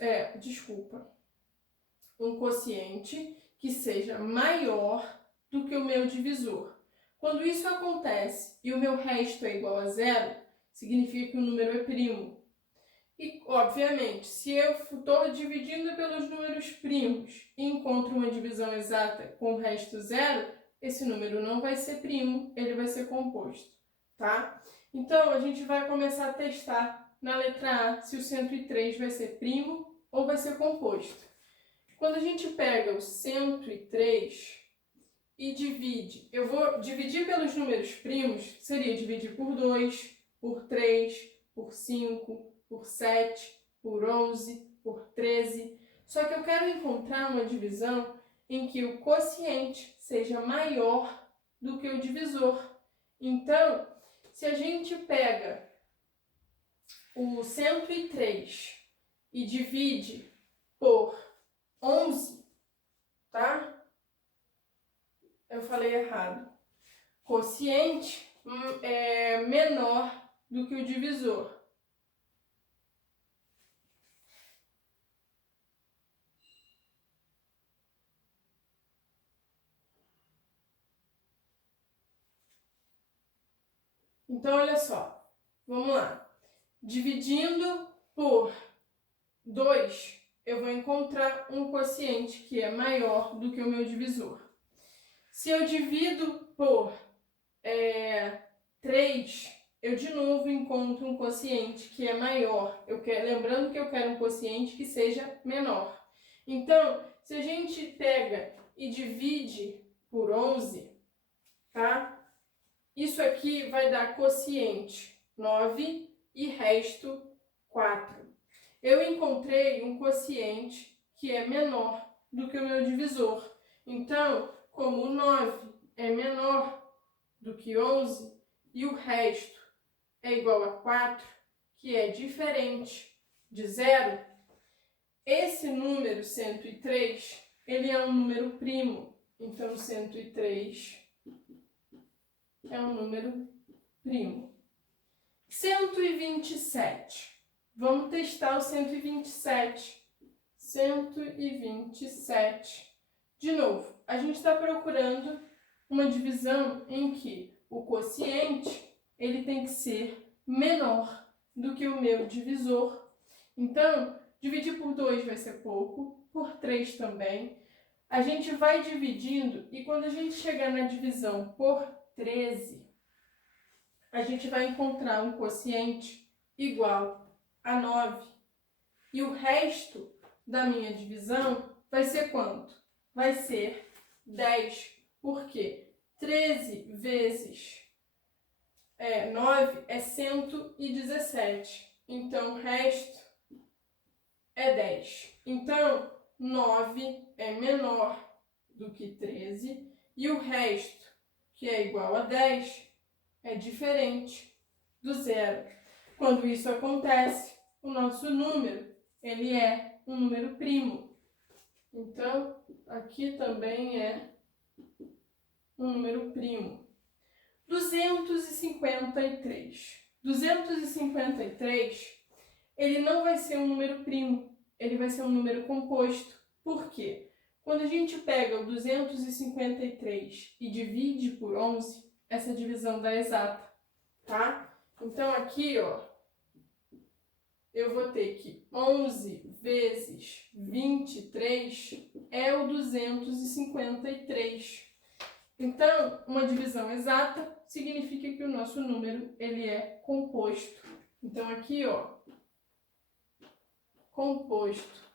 um quociente que seja maior do que o meu divisor. Quando isso acontece e o meu resto é igual a 0, significa que o número é primo. E, obviamente, se eu estou dividindo pelos números primos e encontro uma divisão exata com o resto 0, esse número não vai ser primo, ele vai ser composto, tá? Então, a gente vai começar a testar na letra A se o 103 vai ser primo ou vai ser composto. Quando a gente pega o 103 e divide, eu vou dividir pelos números primos, seria dividir por 2, por 3, por 5, por 7, por 11, por 13. Só que eu quero encontrar uma divisão em que o quociente seja maior do que o divisor. Então, se a gente pega o 103 e divide por 11, tá? Eu falei errado. Quociente é menor do que o divisor. Então, olha só. Vamos lá. Dividindo por 2, eu vou encontrar um quociente que é maior do que o meu divisor. Se eu divido por 3, eu de novo encontro um quociente que é maior. Lembrando que eu quero um quociente que seja menor. Então, se a gente pega e divide por 11, tá? Isso aqui vai dar quociente 9 e resto 4. Eu encontrei um quociente que é menor do que o meu divisor. Então, como o 9 é menor do que 11 e o resto é igual a 4, que é diferente de 0, esse número 103, ele é um número primo. Então, 103 é um número primo. 127. Vamos testar o 127. 127. De novo, a gente está procurando uma divisão em que o quociente ele tem que ser menor do que o meu divisor. Então, dividir por 2 vai ser pouco, por 3 também. A gente vai dividindo e quando a gente chegar na divisão por 13, a gente vai encontrar um quociente igual a 9. E o resto da minha divisão vai ser quanto? Vai ser 10. Por quê? 13 vezes 9 é 117. Então, o resto é 10. Então, 9 é menor do que 13. E o resto, que é igual a 10, é diferente do zero. Quando isso acontece, o nosso número ele é um número primo. Então, aqui também é um número primo. 253. 253, ele não vai ser um número primo, ele vai ser um número composto. Por quê? Quando a gente pega o 253 e divide por 11, essa divisão dá exata, tá? Então, aqui, ó, eu vou ter que 11 vezes 23 é o 253. Então, uma divisão exata significa que o nosso número ele é composto. Então, aqui, ó, composto.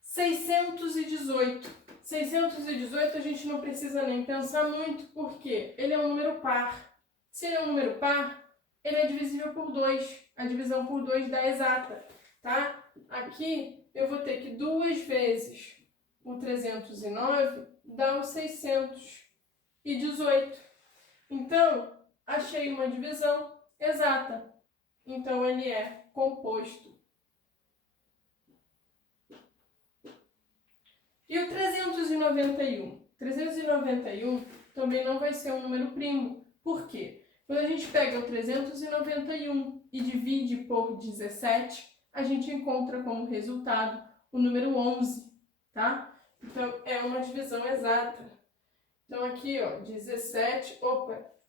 618. 618 a gente não precisa nem pensar muito, porque ele é um número par. Se ele é um número par, ele é divisível por 2. A divisão por 2 dá exata, tá? Aqui eu vou ter que 2 vezes o 309 dá o 618. Então, achei uma divisão exata. Então, ele é composto. E o 391? 391 também não vai ser um número primo. Por quê? Quando a gente pega o 391 e divide por 17, a gente encontra como resultado o número 11, tá? Então, é uma divisão exata. Então, aqui, ó, 17,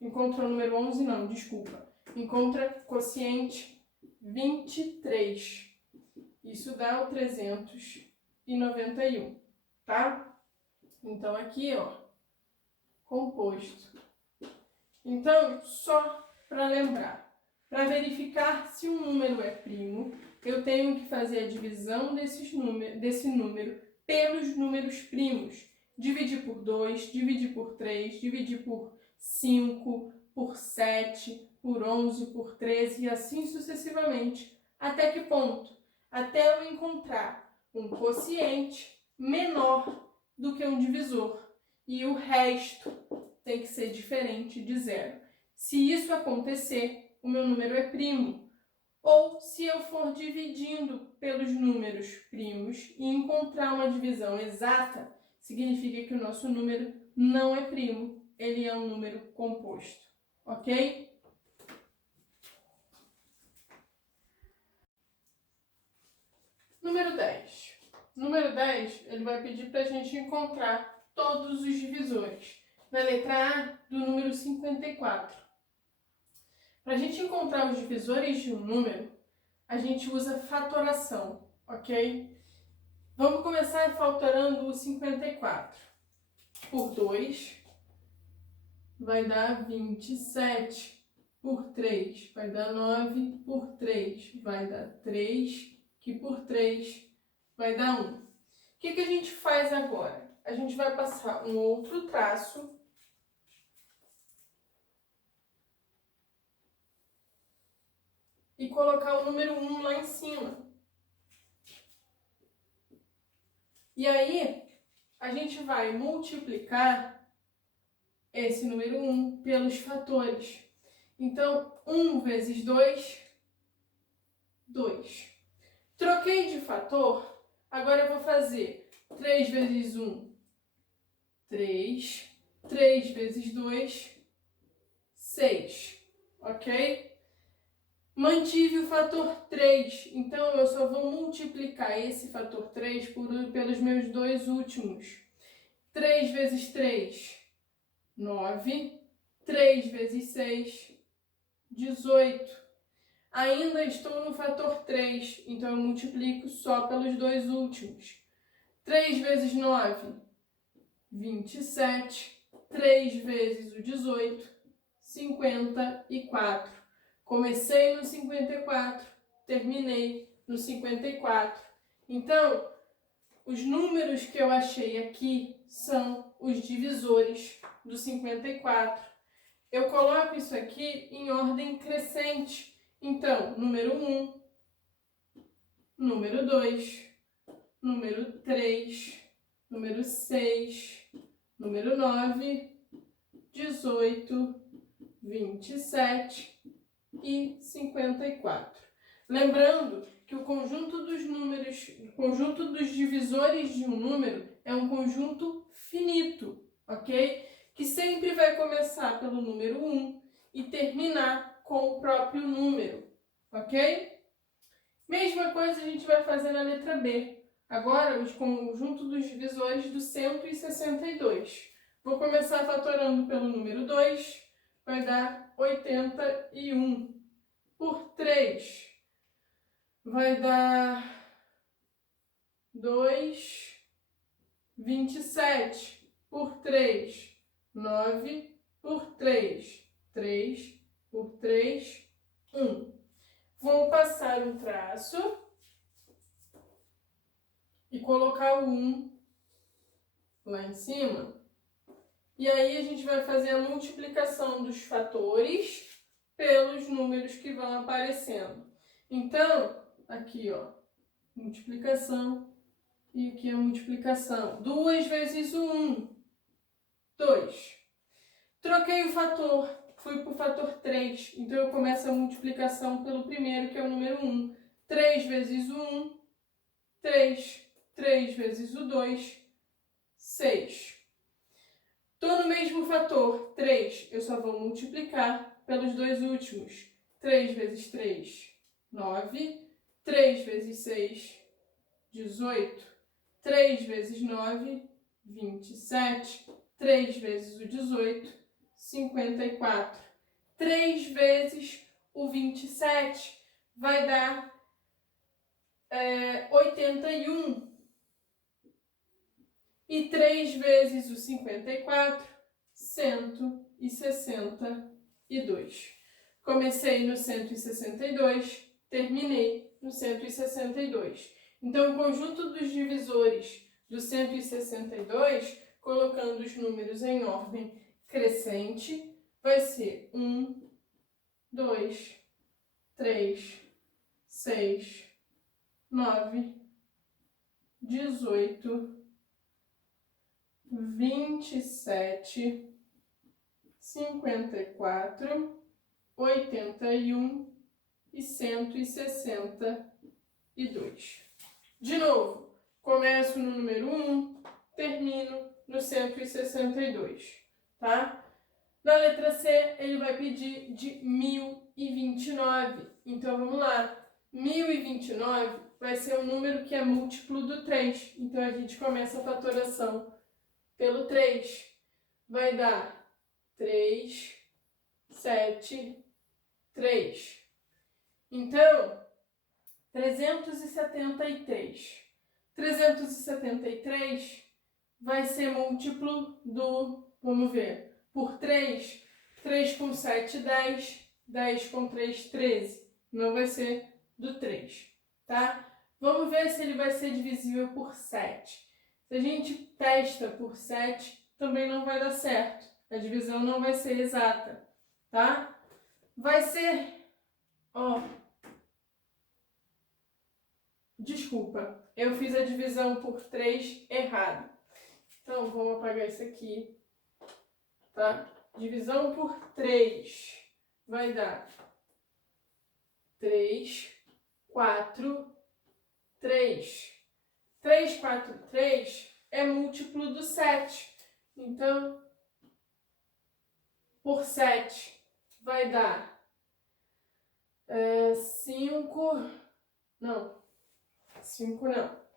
encontra o número 11 não, desculpa. Encontra quociente 23. Isso dá o 391, tá? Então, aqui, ó, composto. Então, só para lembrar, para verificar se um número é primo, eu tenho que fazer a divisão desse número pelos números primos. Dividir por 2, dividir por 3, dividir por 5, por 7, por 11, por 13 e assim sucessivamente. Até que ponto? Até eu encontrar um quociente menor do que um divisor. E o resto tem que ser diferente de zero. Se isso acontecer, o meu número é primo. Ou se eu for dividindo pelos números primos e encontrar uma divisão exata, significa que o nosso número não é primo, ele é um número composto, ok? Número 10. Número 10, ele vai pedir para a gente encontrar todos os divisores. Na letra A, do número 54. Para a gente encontrar os divisores de um número, a gente usa fatoração, ok? Vamos começar fatorando o 54 por 2 vai dar 27 por 3, vai dar 9 por 3, vai dar 3, que por 3 vai dar 1. O que a gente faz agora? A gente vai passar um outro traço e colocar o número 1 lá em cima. E aí, a gente vai multiplicar esse número 1 pelos fatores. Então, 1 vezes 2, 2. Troquei de fator, agora eu vou fazer 3 vezes 1, 3. 3 vezes 2, 6. Ok? Mantive o fator 3, então eu só vou multiplicar esse fator 3 pelos meus dois últimos. 3 vezes 3, 9. 3 vezes 6, 18. Ainda estou no fator 3, então eu multiplico só pelos dois últimos. 3 vezes 9, 27. 3 vezes o 18, 54. Comecei no 54, terminei no 54. Então, os números que eu achei aqui são os divisores do 54. Eu coloco isso aqui em ordem crescente. Então, número 1, número 2, número 3, número 6, número 9, 18, 27 e 54. Lembrando que o conjunto dos números, o conjunto dos divisores de um número é um conjunto finito, ok? Que sempre vai começar pelo número 1 e terminar com o próprio número, ok? Mesma coisa a gente vai fazer na letra B. Agora, o conjunto dos divisores do 162. Vou começar fatorando pelo número 2, vai dar 81. Por 3, vai dar 2, 27. Por 3, 9. Por 3, 3. Por 3, 1. Vou passar um traço e colocar o 1 lá em cima. E aí a gente vai fazer a multiplicação dos fatores pelos números que vão aparecendo. Então, aqui, ó, multiplicação e aqui a multiplicação. 2 vezes o 1, 2. Troquei o fator, fui para o fator 3. Então, eu começo a multiplicação pelo primeiro, que é o número 1. 3 vezes o 1, 3. 3 vezes o 2, 6. Estou no mesmo fator, 3. Eu só vou multiplicar pelos dois últimos. 3 vezes 3, 9. 3 vezes 6, 18. 3 vezes 9, 27. 3 vezes o 18, 54. 3 vezes o 27 vai dar 81. E 3 vezes o 54, 162. Comecei no 162, terminei no 162. Então, o conjunto dos divisores do 162, colocando os números em ordem crescente, vai ser 1, 2, 3, 6, 9, 18, 27, 54, 81 e 162. De novo, começo no número 1, termino no 162, tá? Na letra C, ele vai pedir de 1029. Então, vamos lá. 1029 vai ser um número que é múltiplo do 3. Então, a gente começa a fatoração pelo 3. Vai dar 3, 7, 3. Então, 373. 373 vai ser múltiplo do, vamos ver, por 3, 3 com 7, 10, 10 com 3, 13. Não vai ser do 3, tá? Vamos ver se ele vai ser divisível por 7. Se a gente testa por 7, também não vai dar certo. A divisão não vai ser exata, tá? Vai ser... Desculpa, eu fiz a divisão por 3 errado. Então, vamos apagar isso aqui, tá? Divisão por 3 vai dar 3, 4, 3. 3, 4, 3 é múltiplo do 7. Então, por 7 vai dar 5... Não, 5 não.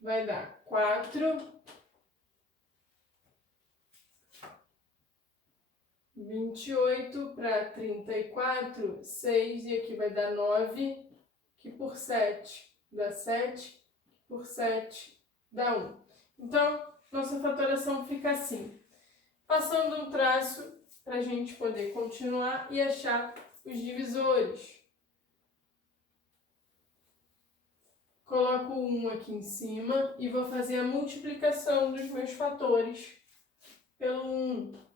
Vai dar 4, 28 para 34, 6, e aqui vai dar 9, que por 7 dá 7, por 7 dá 1. Então, nossa fatoração fica assim. Passando um traço para a gente poder continuar e achar os divisores. Coloco o 1 aqui em cima e vou fazer a multiplicação dos meus fatores pelo 1.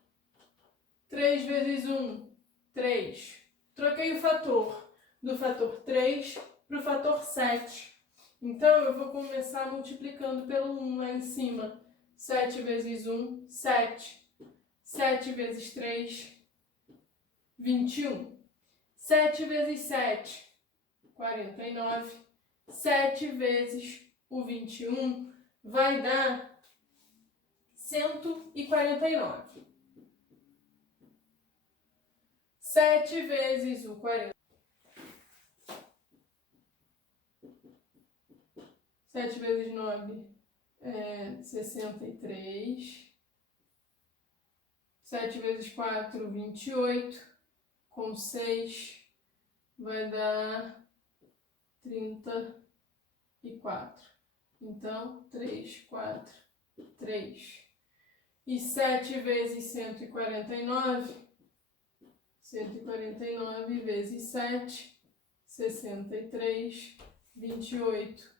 3 vezes 1, 3. Troquei o fator do fator 3 para o fator 7. Então, eu vou começar multiplicando pelo 1 lá em cima. 7 vezes 1, 7. 7 vezes 3, 21. 7 vezes 7, 49. 7 vezes o 21 vai dar 149. 7 vezes o 40. 7 vezes 9 é 63. 7 vezes 4, 28. Com 6 vai dar 34. Então, 3, 4, 3. E 7 vezes 149... 149 vezes 7, 63, 28,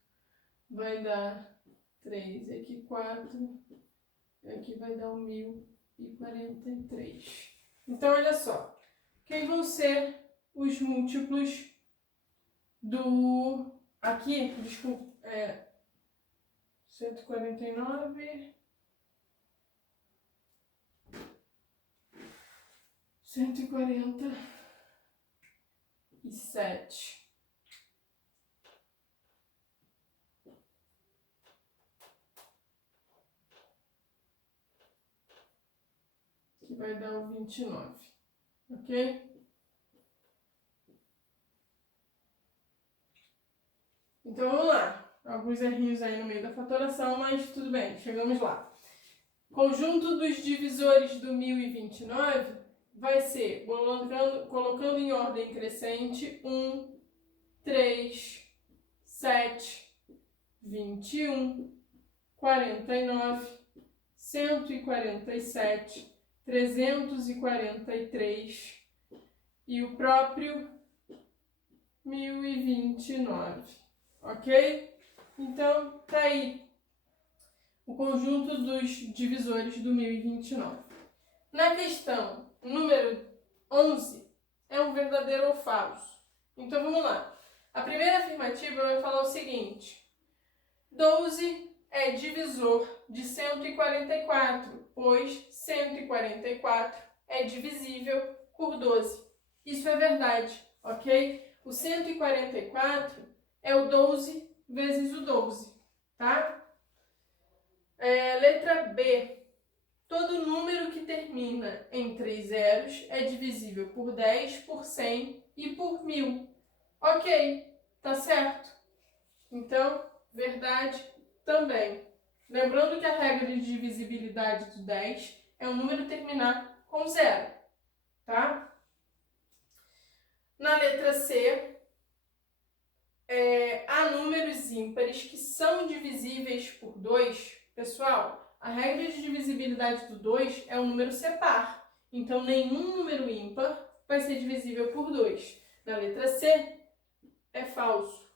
vai dar 3, aqui 4, aqui vai dar 1043. Então, olha só, quem vão ser os múltiplos do... Aqui, desculpa, 149... 147. Que vai dar o 29, ok? Então vamos lá. Alguns errinhos aí no meio da fatoração, mas tudo bem, chegamos lá. Conjunto dos divisores do 1029 vai ser, colocando em ordem crescente, 1, 3, 7, 21, 49, 147, 343 e o próprio 1029, ok? Então, tá aí o conjunto dos divisores do 1029. Na questão número 11, é um verdadeiro ou falso. Então, vamos lá. A primeira afirmativa vai falar o seguinte: 12 é divisor de 144, pois 144 é divisível por 12. Isso é verdade, ok? O 144 é o 12 vezes o 12, tá? Letra B. Todo número que termina em 3 zeros é divisível por 10, por 100 e por 1000. Ok, tá certo. Então, verdade também. Lembrando que a regra de divisibilidade do 10 é o número terminar com 0, tá? Na letra C, há números ímpares que são divisíveis por 2. Pessoal, a regra de divisibilidade do 2 é o número separ. Então, nenhum número ímpar vai ser divisível por 2. Na letra C, é falso.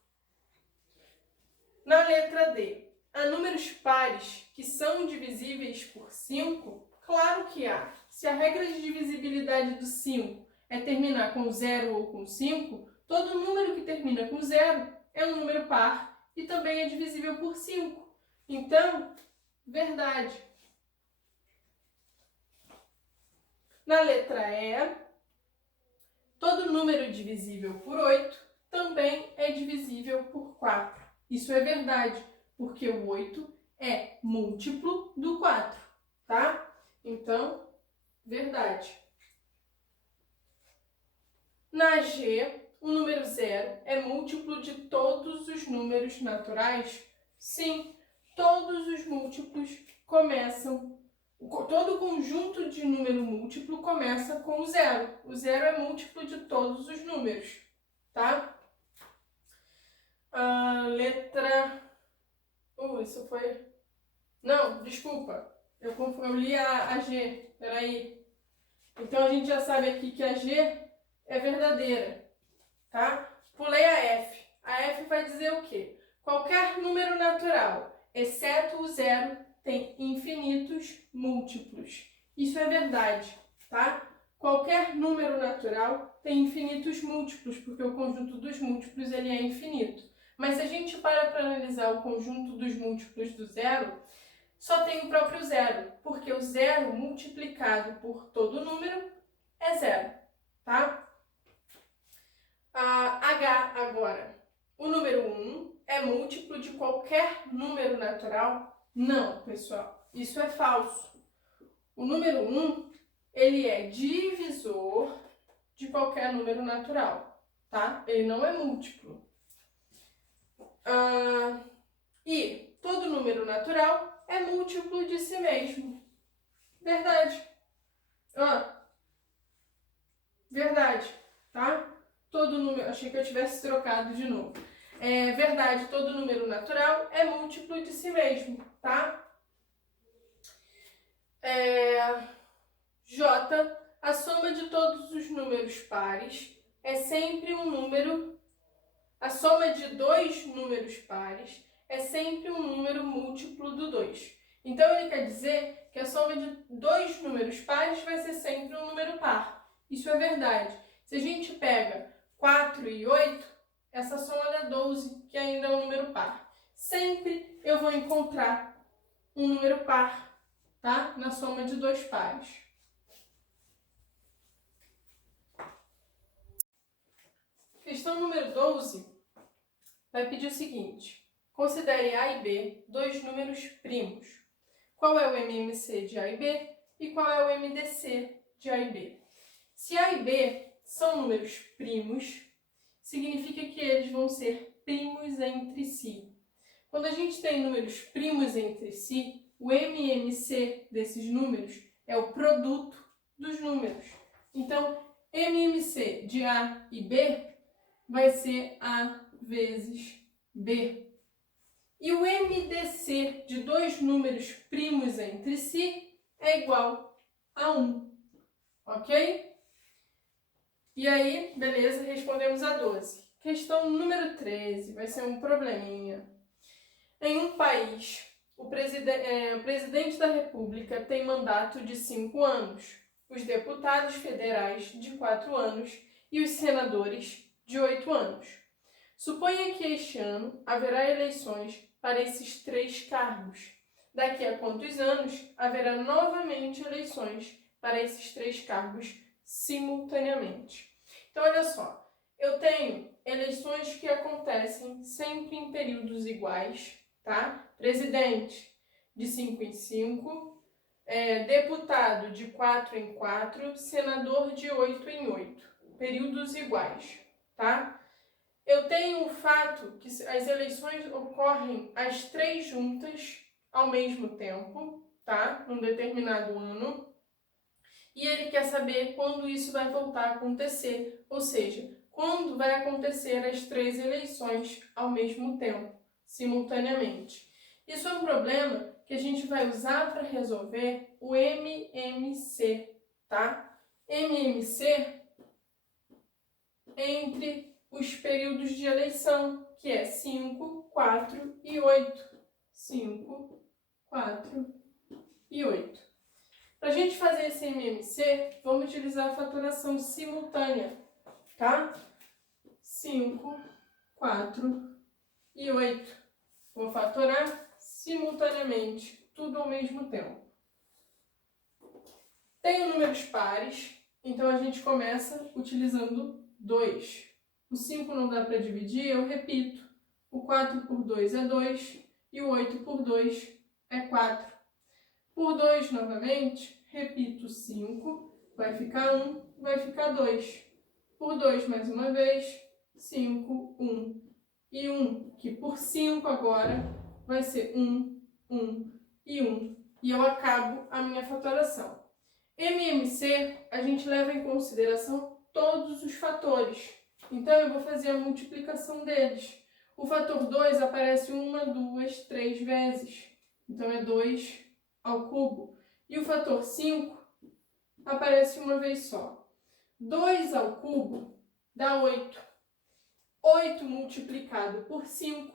Na letra D, há números pares que são divisíveis por 5? Claro que há. Se a regra de divisibilidade do 5 é terminar com 0 ou com 5, todo número que termina com 0 é um número par e também é divisível por 5. Então, verdade. Na letra E, todo número divisível por 8 também é divisível por 4. Isso é verdade, porque o 8 é múltiplo do 4, tá? Então, verdade. Na G, o número 0 é múltiplo de todos os números naturais? Sim, todos os múltiplos começam, todo conjunto de número múltiplo começa com o 0. O 0 é múltiplo de todos os números, tá? A letra... isso foi... Não, desculpa. Eu li a G. Peraí. Então, a gente já sabe aqui que a G é verdadeira, tá? Pulei a F. A F vai dizer o quê? Qualquer número natural, exceto o 0, tem infinitos múltiplos. Isso é verdade, tá? Qualquer número natural tem infinitos múltiplos, porque o conjunto dos múltiplos ele é infinito. Mas se a gente para analisar o conjunto dos múltiplos do 0, só tem o próprio 0, porque o 0 multiplicado por todo número é 0, tá? H agora. O número 1 é múltiplo de qualquer número natural? Não, pessoal, isso é falso. O número 1, ele é divisor de qualquer número natural, tá? Ele não é múltiplo. E todo número natural é múltiplo de si mesmo. Verdade. Verdade, tá? Todo número... Achei que eu tivesse trocado de novo. É verdade, todo número natural é múltiplo de si mesmo, tá? J, a soma de todos os números pares é sempre um número... A soma de dois números pares é sempre um número múltiplo do 2. Então, ele quer dizer que a soma de dois números pares vai ser sempre um número par. Isso é verdade. Se a gente pega 4 e 8, essa soma dá 12, que ainda é um número par. Sempre eu vou encontrar um número par, tá? Na soma de dois pares. Questão número 12 vai pedir o seguinte: considere A e B dois números primos. Qual é o MMC de A e B e qual é o MDC de A e B? Se A e B são números primos, significa que eles vão ser primos entre si. Quando a gente tem números primos entre si, o MMC desses números é o produto dos números. Então, MMC de A e B vai ser A vezes B. E o MDC de dois números primos entre si é igual a 1. Ok? E aí, beleza, respondemos a 12. Questão número 13, vai ser um probleminha. Em um país, o presidente da República tem mandato de 5 anos, os deputados federais de 4 anos e os senadores de 8 anos. Suponha que este ano haverá eleições para esses 3 cargos. Daqui a quantos anos haverá novamente eleições para esses 3 cargos simultaneamente? Então, olha só, eu tenho eleições que acontecem sempre em períodos iguais, tá? Presidente de 5 em 5, deputado de 4 em 4, senador de 8 em 8, períodos iguais, tá? Eu tenho o fato que as eleições ocorrem as 3 juntas ao mesmo tempo, tá? Num determinado ano. E ele quer saber quando isso vai voltar a acontecer, ou seja, quando vai acontecer as 3 eleições ao mesmo tempo, simultaneamente. Isso é um problema que a gente vai usar para resolver o MMC, tá? MMC entre os períodos de eleição, que é 5, 4 e 8. 5, 4 e 8. Para a gente fazer esse MMC, vamos utilizar a fatoração simultânea, tá? 5, 4 e 8. Vou fatorar simultaneamente, tudo ao mesmo tempo. Tenho números pares, então a gente começa utilizando 2. O 5 não dá para dividir, eu repito. O 4 por 2 é 2 e o 8 por 2 é 4. Por 2 novamente, repito 5, vai ficar 1, vai ficar 2. Por 2 mais uma vez, 5, 1 e 1, que por 5 agora vai ser 1, 1 e 1. E eu acabo a minha fatoração. MMC, a gente leva em consideração todos os fatores. Então, eu vou fazer a multiplicação deles. O fator 2 aparece 1, 2, 3 vezes. Então, é 2 ao cubo. E o fator 5 aparece uma vez só. 2 ao cubo dá 8. 8 multiplicado por 5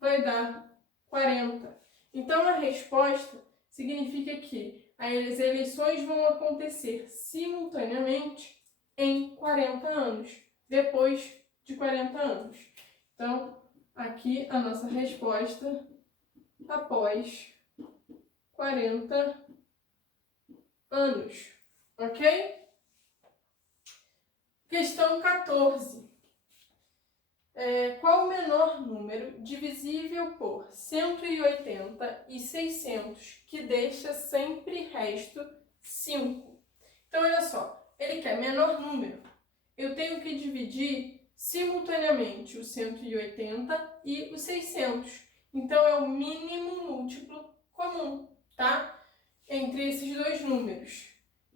vai dar 40. Então, a resposta significa que as eleições vão acontecer simultaneamente em 40 anos, depois de 40 anos. Então, aqui a nossa resposta após 40 anos, ok? Questão 14. Qual o menor número divisível por 180 e 600 que deixa sempre resto 5? Então, olha só, ele quer menor número. Eu tenho que dividir simultaneamente o 180 e o 600. Então, é o mínimo múltiplo comum, tá? Entre esses dois números.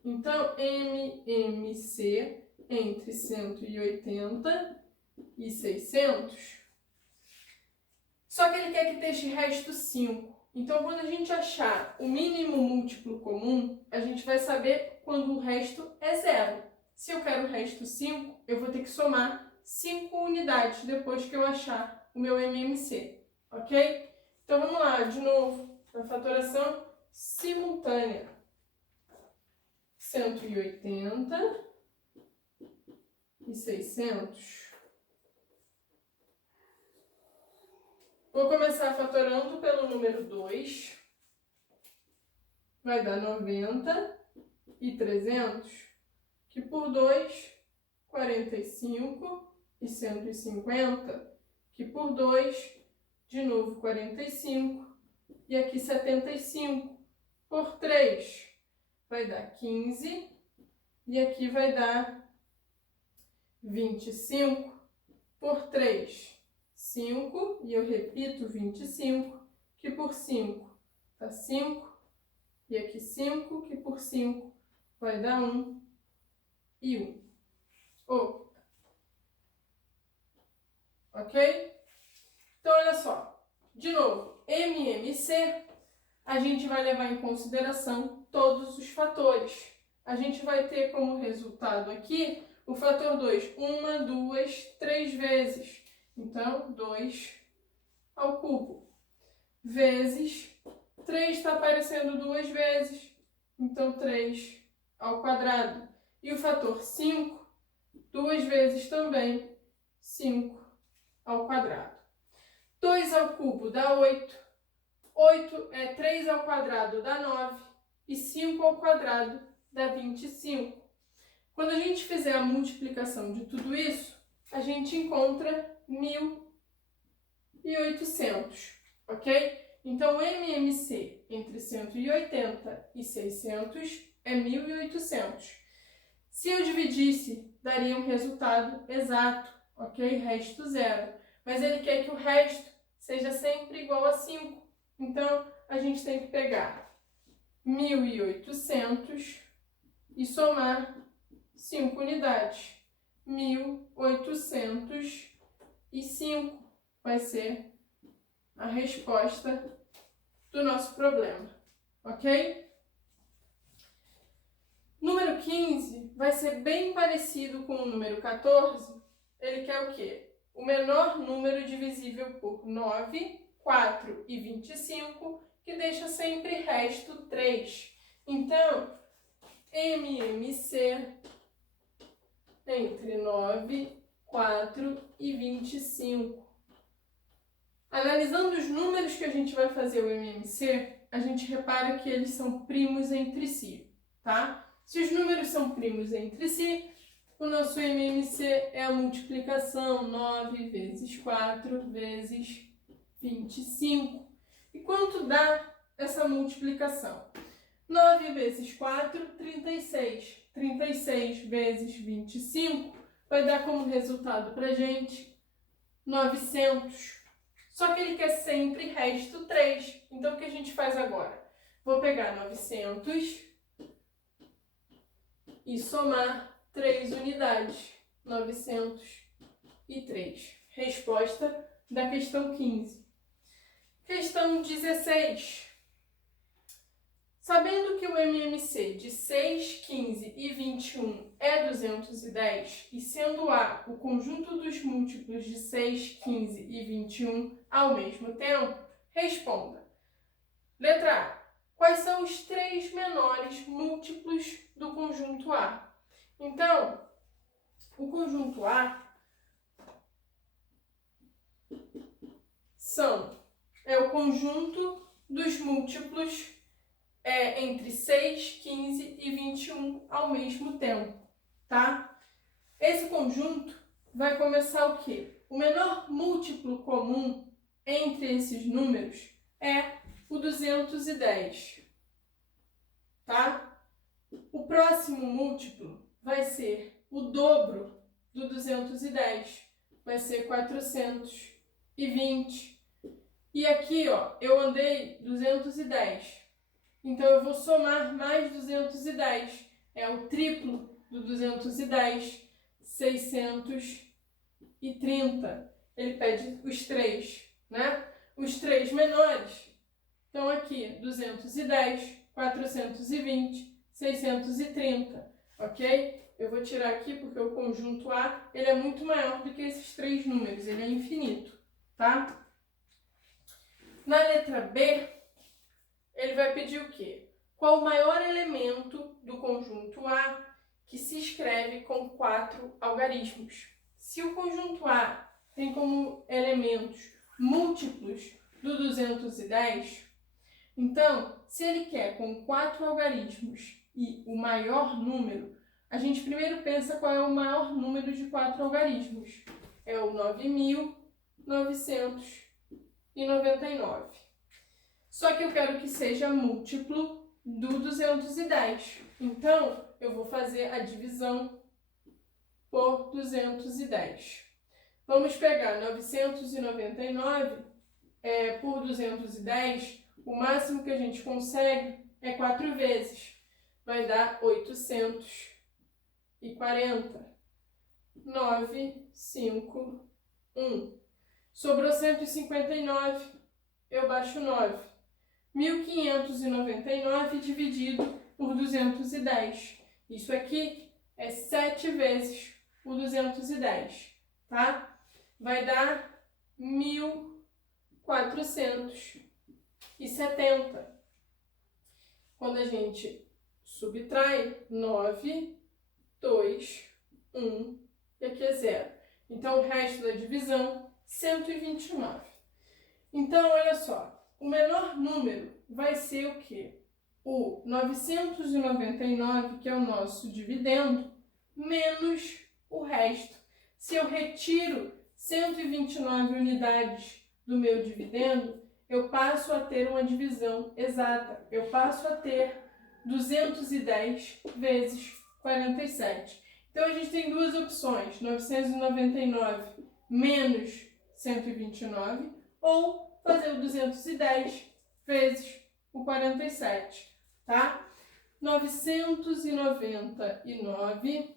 Então, MMC entre 180 e 600. Só que ele quer que deixe resto 5. Então, quando a gente achar o mínimo múltiplo comum, a gente vai saber quando o resto é 0. Se eu quero o resto 5, eu vou ter que somar 5 unidades depois que eu achar o meu MMC, ok? Então, vamos lá, de novo, na fatoração simultânea. 180 e 600. Vou começar fatorando pelo número 2. Vai dar 90 e 300, que por 2, 45 e 150, que por 2, de novo 45, e aqui 75. Por 3, vai dar 15, e aqui vai dar 25. Por 3, 5, e eu repito 25, que por 5 dá 5, e aqui 5, que por 5 vai dar 1 e 1. Ok? Então, olha só. De novo, MMC, a gente vai levar em consideração todos os fatores. A gente vai ter como resultado aqui o fator 2, 1, 2, 3 vezes. Então, 2 ao cubo. Vezes 3 está aparecendo 2 vezes. Então, 3 ao quadrado. E o fator 5, 2 vezes também, 5 ao quadrado. 2 ao cubo dá 8. 3 ao quadrado dá 9. E 5 ao quadrado dá 25. Quando a gente fizer a multiplicação de tudo isso, a gente encontra 1.800, ok? Então, o MMC entre 180 e 600 é 1.800. Se eu dividisse, daria um resultado exato, ok? Resto 0. Mas ele quer que o resto seja sempre igual a 5. Então, a gente tem que pegar 1.800 e somar 5 unidades. 1.805 vai ser a resposta do nosso problema, ok? Número 15 vai ser bem parecido com o número 14. Ele quer o quê? O menor número divisível por 9, 4 e 25, que deixa sempre resto 3. Então, MMC entre 9, 4 e 25. Analisando os números que a gente vai fazer o MMC, a gente repara que eles são primos entre si, tá? Se os números são primos entre si, o nosso MMC é a multiplicação 9 vezes 4 vezes 25. E quanto dá essa multiplicação? 9 vezes 4, 36. 36 vezes 25 vai dar como resultado pra gente 900. Só que ele quer sempre resto 3. Então, o que a gente faz agora? Vou pegar 900 e somar 3 unidades. 903. Resposta da questão 15. Questão 16. Sabendo que o MMC de 6, 15 e 21 é 210, e sendo A o conjunto dos múltiplos de 6, 15 e 21 ao mesmo tempo, responda. Letra A. Quais são os 3 menores múltiplos do conjunto A? Então, o conjunto A é o conjunto dos múltiplos entre 6, 15 e 21 ao mesmo tempo, tá? Esse conjunto vai começar o quê? O menor múltiplo comum entre esses números é o 210, tá? O próximo múltiplo vai ser o dobro do 210, vai ser 420. E aqui, ó, eu andei 210. Então, eu vou somar mais 210. É o triplo do 210, 630. Ele pede os 3, né? Os 3 menores. Então, aqui, 210, 420, 630, ok? Eu vou tirar aqui porque o conjunto A ele é muito maior do que esses 3 números. Ele é infinito, tá? Na letra B, ele vai pedir o quê? Qual o maior elemento do conjunto A que se escreve com 4 algarismos? Se o conjunto A tem como elementos múltiplos do 210, então, se ele quer com 4 algarismos e o maior número, a gente primeiro pensa qual é o maior número de 4 algarismos. É o 9.999. Só que eu quero que seja múltiplo do 210. Então, eu vou fazer a divisão por 210. Vamos pegar 999 por 210. O máximo que a gente consegue é 4 vezes. Vai dar 840. 9, 5, 1. Sobrou 159. Eu baixo 9. 1.599 dividido por 210. Isso aqui é 7 vezes o 210, tá? Vai dar 1.470. Quando a gente subtrai, 9, 2, 1, e aqui é 0. Então, o resto da divisão, 129. Então, olha só. O menor número vai ser o quê? O 999, que é o nosso dividendo, menos o resto. Se eu retiro 129 unidades do meu dividendo, eu passo a ter uma divisão exata. Eu passo a ter 210 vezes 47. Então, a gente tem duas opções, 999 menos 129, ou fazer o 210 vezes o 47, tá? 999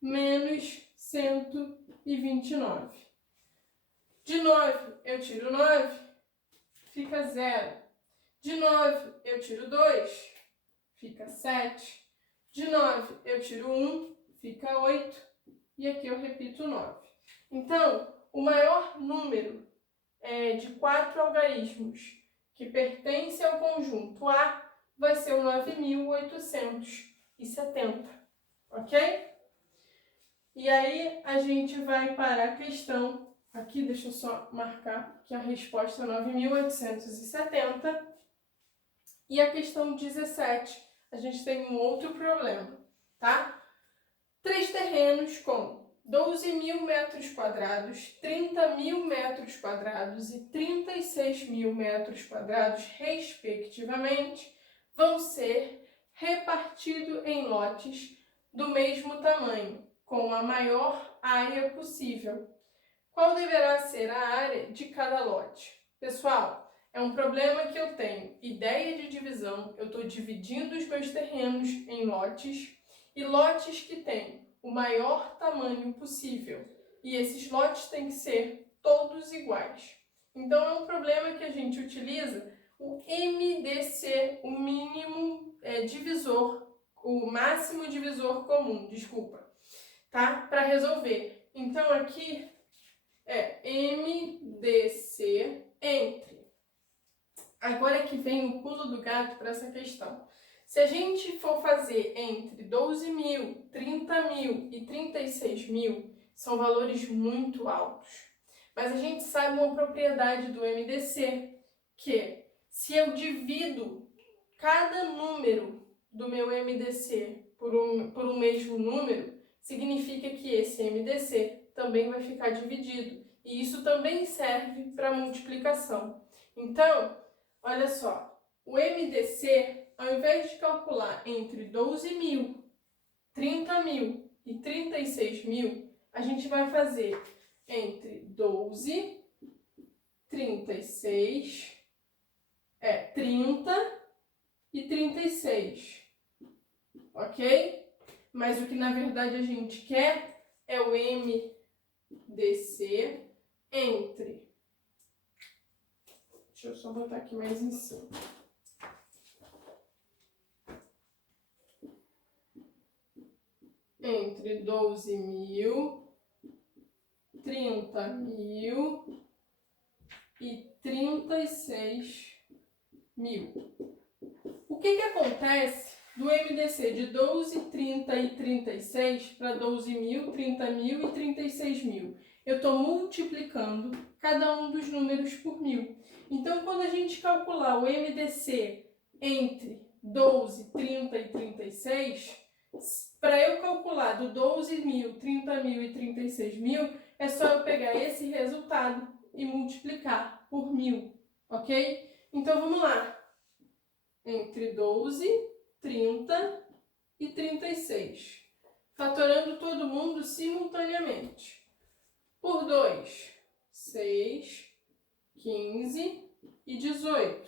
menos 129. De 9 eu tiro 9, fica 0. De 9 eu tiro 2, fica 7. De 9 eu tiro 1, fica 8, e aqui eu repito 9. Então, o maior número de 4 algarismos que pertence ao conjunto A vai ser o 9.870, ok? E aí a gente vai para a questão, aqui deixa eu só marcar que a resposta é 9.870. E a questão 17, a gente tem um outro problema, tá? 3 terrenos com 12.000 metros quadrados, 30.000 metros quadrados e 36.000 metros quadrados, respectivamente, vão ser repartidos em lotes do mesmo tamanho, com a maior área possível. Qual deverá ser a área de cada lote? Pessoal, é um problema que eu tenho ideia de divisão, eu estou dividindo os meus terrenos em lotes, e lotes que têm o maior tamanho possível. E esses lotes têm que ser todos iguais. Então, é um problema que a gente utiliza o MDC, o mínimo divisor, o máximo divisor comum, desculpa, tá? Para resolver. Então, aqui é MDC entre. Agora é que vem o pulo do gato para essa questão. Se a gente for fazer entre 12.000, 30.000 e 36.000, são valores muito altos. Mas a gente sabe uma propriedade do MDC, que se eu divido cada número do meu MDC por um mesmo número, significa que esse MDC também vai ficar dividido. E isso também serve para multiplicação. Então, olha só, o MDC, ao invés de calcular entre 12.000, 30.000 e 36.000, a gente vai fazer entre 12, 36, 30 e 36, ok? Mas o que na verdade a gente quer é o MDC entre... Deixa eu só botar aqui mais em cima. Entre 12.000, 30.000 e 36.000. O que acontece do MDC de 12, 30 e 36 para 12.000, 30.000 e 36.000? Eu estou multiplicando cada um dos números por 1.000. Então, quando a gente calcular o MDC entre 12, 30 e 36, para eu calcular do 12.000, 30.000 e 36.000, é só eu pegar esse resultado e multiplicar por 1.000, ok? Então, vamos lá. Entre 12, 30 e 36. Fatorando todo mundo simultaneamente. Por 2, 6, 15 e 18.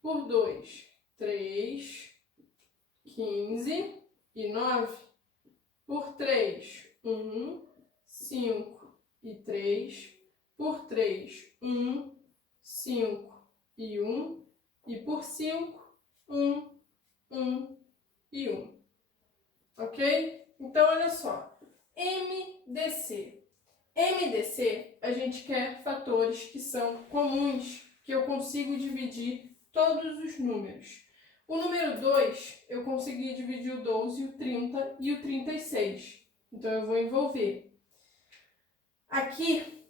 Por 2, 3, 15 e 9. Por 3, 1, 5 e 3. Por 3, 1, 5 e 1. E por 5, 1, 1 e 1. Ok? Então, olha só. MDC. MDC, a gente quer fatores que são comuns, que eu consigo dividir todos os números. O número 2, eu consegui dividir o 12, o 30 e o 36. Então, eu vou envolver. Aqui,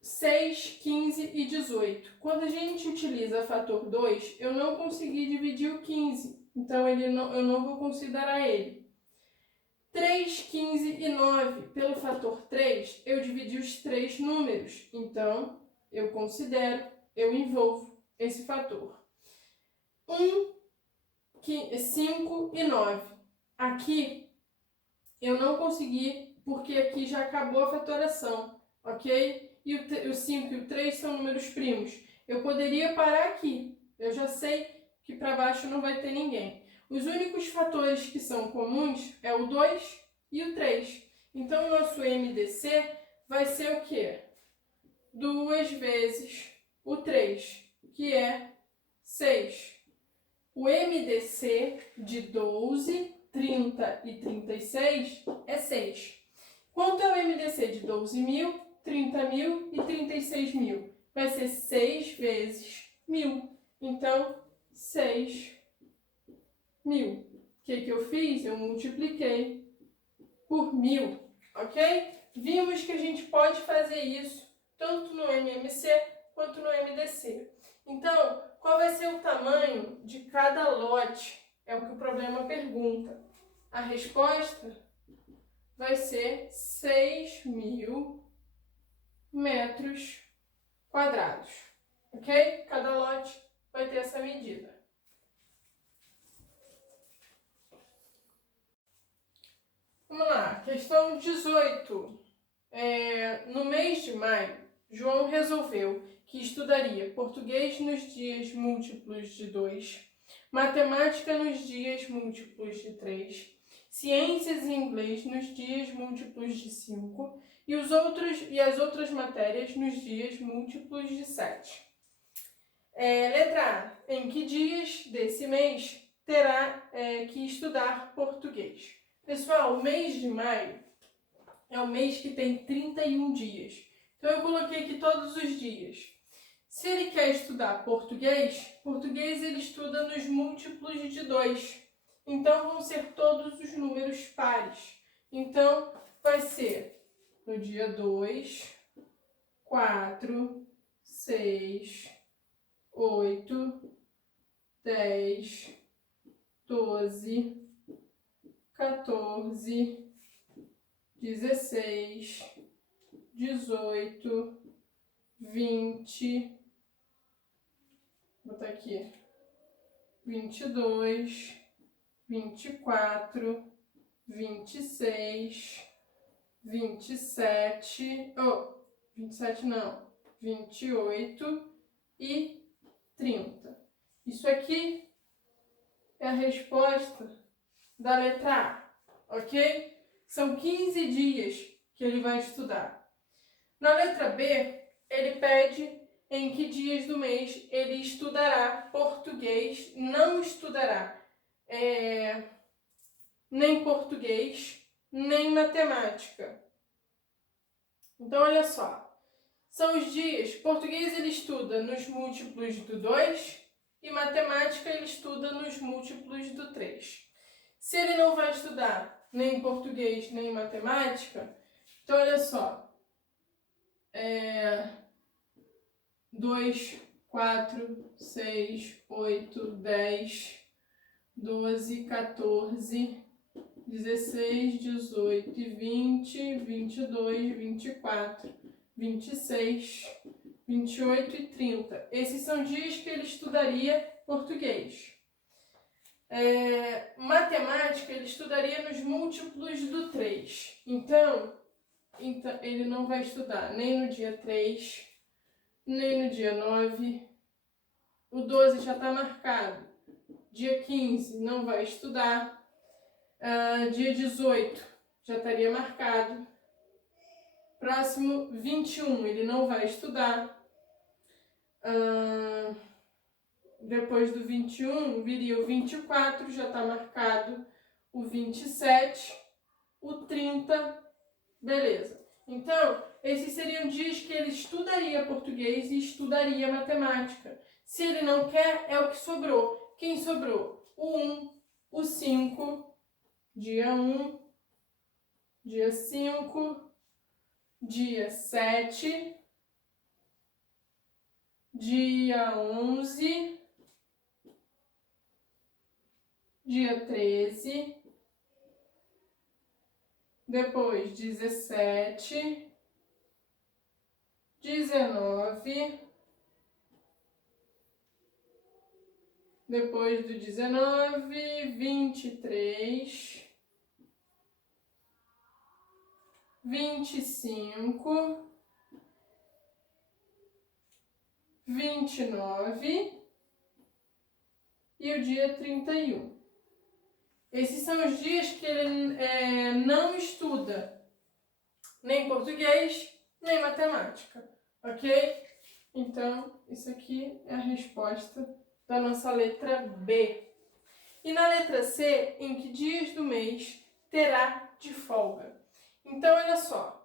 6, 15 e 18. Quando a gente utiliza fator 2, eu não consegui dividir o 15. Então, eu não vou considerar ele. 3, 15 e 9. Pelo fator 3, eu dividi os 3 números. Então, eu considero, eu envolvo esse fator. 1, 5 e 9. Aqui, eu não consegui, porque aqui já acabou a fatoração, ok? E o 5 e o 3 são números primos. Eu poderia parar aqui. Eu já sei que para baixo não vai ter ninguém. Os únicos fatores que são comuns é o 2 e o 3. Então, o nosso MDC vai ser o quê? 2 vezes o 3, que é 6. O MDC de 12, 30 e 36 é 6. Quanto é o MDC de 12.000, 30.000 e 36.000? Vai ser 6 vezes 1.000. Então, 6.000. O que eu fiz? Eu multipliquei por 1.000, ok? Vimos que a gente pode fazer isso tanto no MMC quanto no MDC. Então, qual vai ser o tamanho de cada lote? É o que o problema pergunta. A resposta vai ser 6.000 metros quadrados, ok? Cada lote vai ter essa medida. Vamos lá, questão 18. No mês de maio, João resolveu que estudaria português nos dias múltiplos de 2, matemática nos dias múltiplos de 3, ciências e inglês nos dias múltiplos de 5 e as outras matérias nos dias múltiplos de 7. Letra A. Em que dias desse mês terá que estudar português? Pessoal, o mês de maio é o mês que tem 31 dias. Então, eu coloquei aqui todos os dias. Se ele quer estudar português ele estuda nos múltiplos de 2. Então, vão ser todos os números pares. Então, vai ser no dia 2, 4, 6, 8, 10, 12, 14, 16, 18, 20, vou botar aqui, 22, 24, 26, 27, 27 não, 28 e 30. Isso aqui é a resposta da letra A, ok? São 15 dias que ele vai estudar. Na letra B, ele pede em que dias do mês ele estudará português, não estudará nem português, nem matemática. Então, olha só. São os dias, português ele estuda nos múltiplos do 2 e matemática ele estuda nos múltiplos do 3. Se ele não vai estudar nem português nem matemática, então olha só. 2, 4, 6, 8, 10, 12, 14, 16, 18, 20, 22, 24, 26, 28 e 30. Esses são dias que ele estudaria português. Matemática, ele estudaria nos múltiplos do 3. Então, ele não vai estudar nem no dia 3, nem no dia 9. O 12 já está marcado. Dia 15 não vai estudar. Dia 18 já estaria marcado. Próximo 21 ele não vai estudar. Depois do 21 viria o 24, já está marcado. O 27, o 30, beleza. Então, esses seriam dias que ele estudaria português e estudaria matemática. Se ele não quer, é o que sobrou. Quem sobrou? O 1, o 5, dia 1, dia 5, dia 7, dia 11, dia 13, depois 17, 19, depois do 19, 23, 25, 29 e o dia 31. Esses são os dias que ele não estuda nem português, nem matemática, ok? Então, isso aqui é a resposta da nossa letra B. E na letra C, em que dias do mês terá de folga? Então, olha só,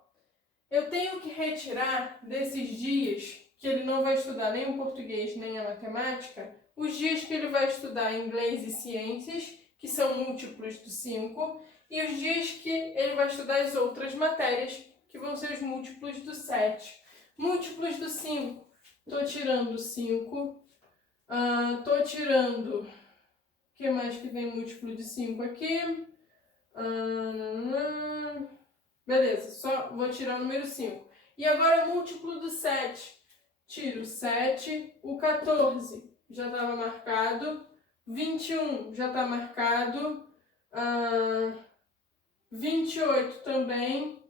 eu tenho que retirar desses dias que ele não vai estudar nem o português nem a matemática, os dias que ele vai estudar inglês e ciências, que são múltiplos do 5, e os dias que ele vai estudar as outras matérias, que vão ser os múltiplos do 7. Múltiplos do 5, estou tirando 5, estou tirando... O que mais que tem múltiplo de 5 aqui? Beleza, só vou tirar o número 5. E agora múltiplo do 7. Tiro 7, o 14 já estava marcado, 21 já está marcado, 28 também.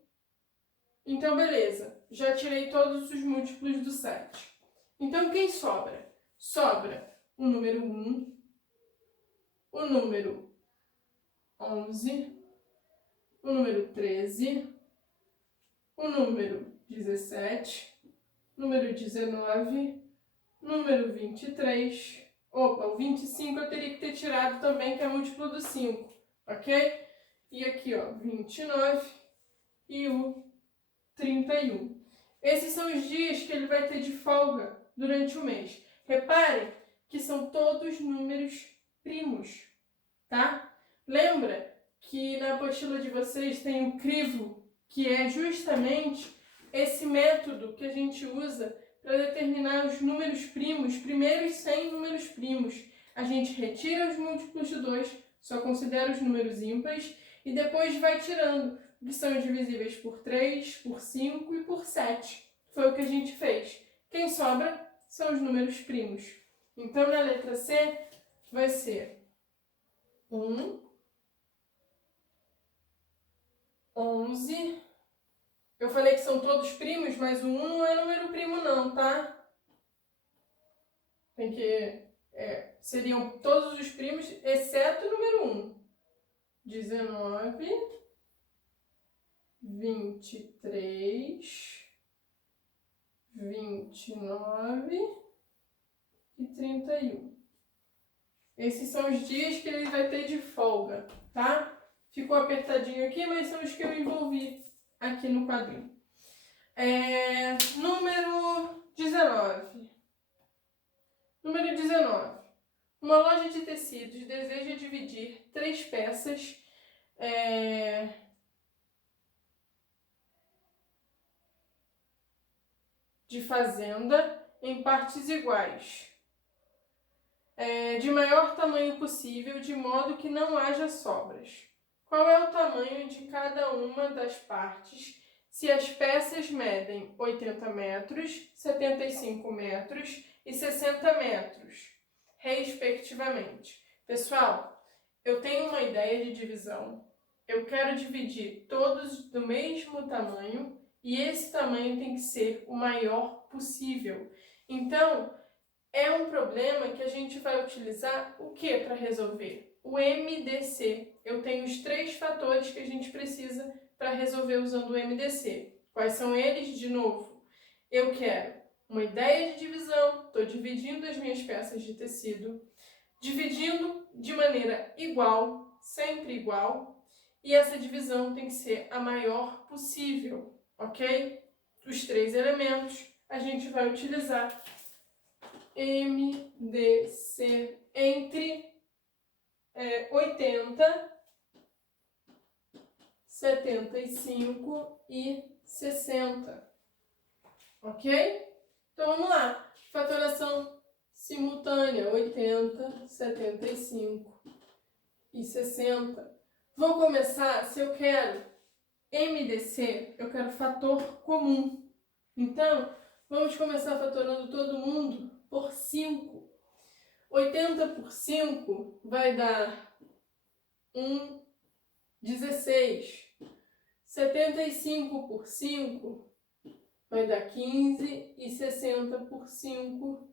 Então, beleza, já tirei todos os múltiplos do 7. Então, quem sobra? Sobra o número 1, o número 11, o número 13, o número 17, número 19, número 23, o 25 eu teria que ter tirado também, que é múltiplo do 5, ok? E aqui, ó, 29 e o 31. Esses são os dias que ele vai ter de folga durante o mês. Reparem que são todos números primos, tá? Lembra que na apostila de vocês tem o crivo, que é justamente esse método que a gente usa para determinar os números primos, primeiros 100 números primos. A gente retira os múltiplos de 2, só considera os números ímpares e depois vai tirando, que são divisíveis por 3, por 5 e por 7. Foi o que a gente fez. Quem sobra são os números primos. Então, na letra C, vai ser 1, 11. Eu falei que são todos primos, mas o 1 não é número primo não, tá? Tem que... seriam todos os primos, exceto o número 1. 19, 23, 29 e 31. Esses são os dias que ele vai ter de folga, tá? Ficou apertadinho aqui, mas são os que eu envolvi aqui no quadrinho. Número 19. Número 19. Uma loja de tecidos deseja dividir 3 peças de fazenda em partes iguais, de maior tamanho possível, de modo que não haja sobras. Qual é o tamanho de cada uma das partes se as peças medem 80 metros, 75 metros e 60 metros, respectivamente? Pessoal, eu tenho uma ideia de divisão. Eu quero dividir todos do mesmo tamanho e esse tamanho tem que ser o maior possível. Então, é um problema que a gente vai utilizar o que para resolver? O MDC. Eu tenho os 3 fatores que a gente precisa para resolver usando o MDC. Quais são eles? De novo, eu quero uma ideia de divisão, estou dividindo as minhas peças de tecido, dividindo de maneira igual, sempre igual, e essa divisão tem que ser a maior possível, ok? Os 3 elementos a gente vai utilizar MDC entre 80, 75 e 60, ok? Então vamos lá, fatoração simultânea, 80, 75 e 60. Vou começar, se eu quero MDC, eu quero fator comum. Então, vamos começar fatorando todo mundo por 5. 80 por 5 vai dar 16. 75 por 5 vai dar 15. E 60 por 5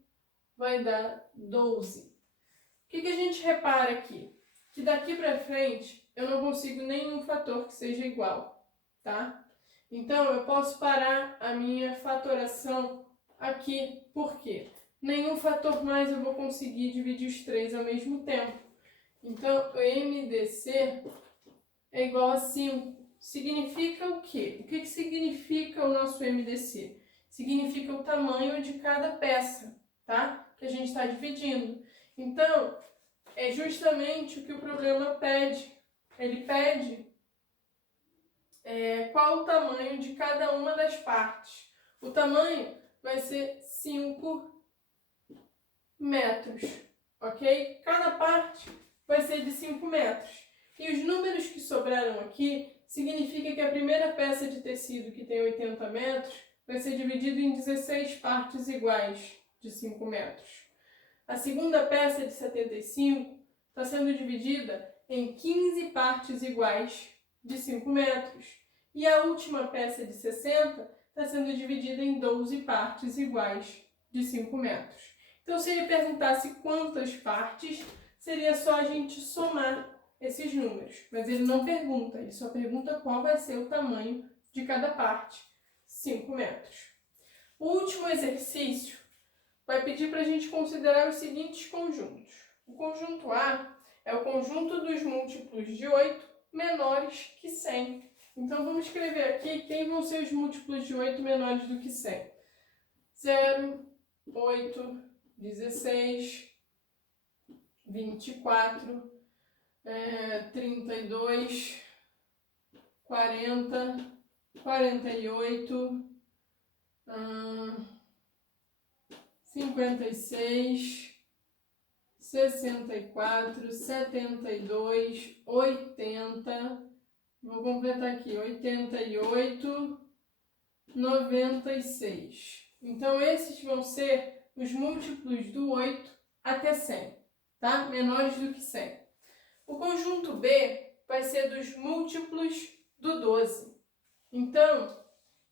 vai dar 12. O que a gente repara aqui? Que daqui para frente eu não consigo nenhum fator que seja igual, tá? Então, eu posso parar a minha fatoração aqui. Por quê? nenhum fator mais eu vou conseguir dividir os três ao mesmo tempo. Então, o MDC é igual a 5. Significa o quê? O que significa o nosso MDC? Significa o tamanho de cada peça, tá? Que a gente está dividindo. Então, é justamente o que o problema pede. Ele pede qual o tamanho de cada uma das partes. O tamanho vai ser 5 metros, ok? Cada parte vai ser de 5 metros. E os números que sobraram aqui significa que a primeira peça de tecido, que tem 80 metros, vai ser dividida em 16 partes iguais de 5 metros. A segunda peça de 75 está sendo dividida em 15 partes iguais de 5 metros. E a última peça de 60 está sendo dividida em 12 partes iguais de 5 metros. Então, se ele perguntasse quantas partes, seria só a gente somar esses números. Mas ele não pergunta, ele só pergunta qual vai ser o tamanho de cada parte, 5 metros. O último exercício vai pedir para a gente considerar os seguintes conjuntos. O conjunto A é o conjunto dos múltiplos de 8 menores que 100. Então, vamos escrever aqui quem vão ser os múltiplos de 8 menores do que 100. 0, 8, 16, 24, 32, 40, 48, 56, 64, 72, 80, vou completar aqui, 88, 96. Então, esses vão ser os múltiplos do 8 até 100, tá? Menores do que 100. O conjunto B vai ser dos múltiplos do 12. Então,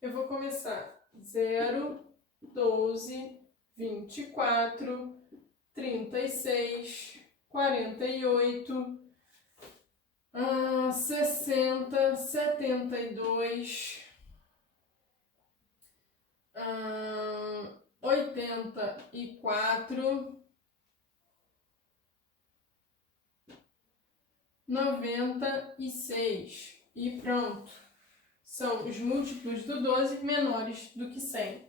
eu vou começar 0, 12, 24, 36, 48, 60, 72, 84, 96. E pronto. São os múltiplos do 12 menores do que 100.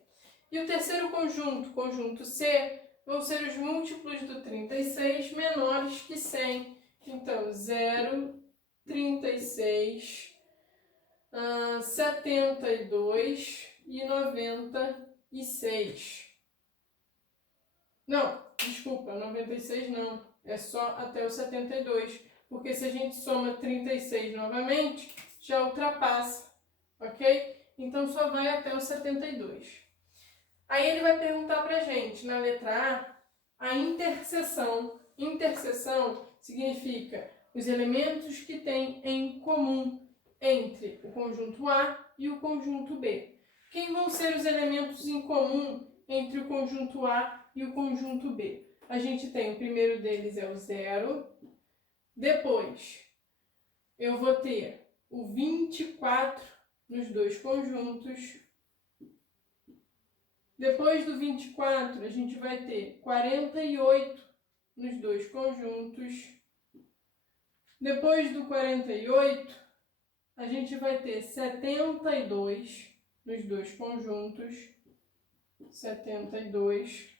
E o terceiro conjunto, conjunto C, vão ser os múltiplos do 36 menores que 100. Então, 0, 36, 72 e 96. Não, desculpa, 96 não. É só até o 72. Porque se a gente soma 36 novamente, já ultrapassa, ok? Então, só vai até o 72. Aí ele vai perguntar pra gente, na letra A interseção. Interseção significa os elementos que têm em comum entre o conjunto A e o conjunto B. Quem vão ser os elementos em comum entre o conjunto A e o conjunto B? A gente tem, o primeiro deles é o 0. Depois, eu vou ter o 24 nos dois conjuntos. Depois do 24, a gente vai ter 48 nos dois conjuntos. Depois do 48, a gente vai ter 72 nos dois conjuntos. 72.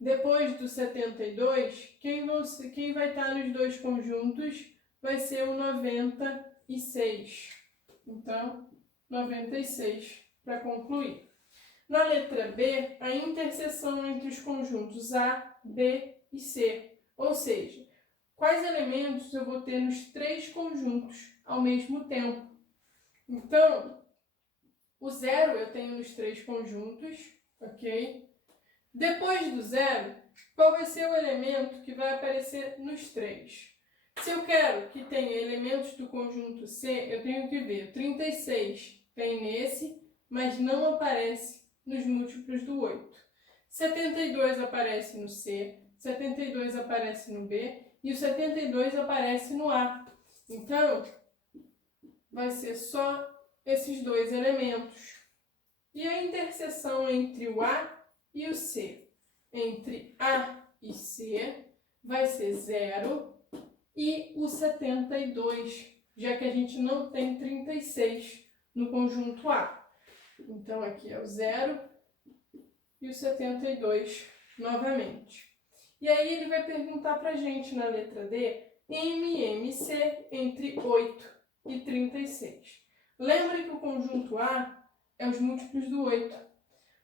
Depois do 72, quem vai estar nos dois conjuntos vai ser o 96. Então, 96 para concluir. Na letra B, a interseção entre os conjuntos A, B e C. Ou seja, quais elementos eu vou ter nos três conjuntos ao mesmo tempo. Então, o 0 eu tenho nos três conjuntos, ok? Depois do 0, qual vai ser o elemento que vai aparecer nos três? Se eu quero que tenha elementos do conjunto C, eu tenho que ver. 36 tem nesse, mas não aparece nos múltiplos do 8. 72 aparece no C, 72 aparece no B e o 72 aparece no A. Então, vai ser só esses dois elementos. E a interseção entre o A e o C, entre A e C, vai ser 0 e o 72, já que a gente não tem 36 no conjunto A. Então, aqui é o 0 e o 72 novamente. E aí ele vai perguntar para a gente na letra D, MMC entre 8 e 36. Lembra que o conjunto A é os múltiplos do 8.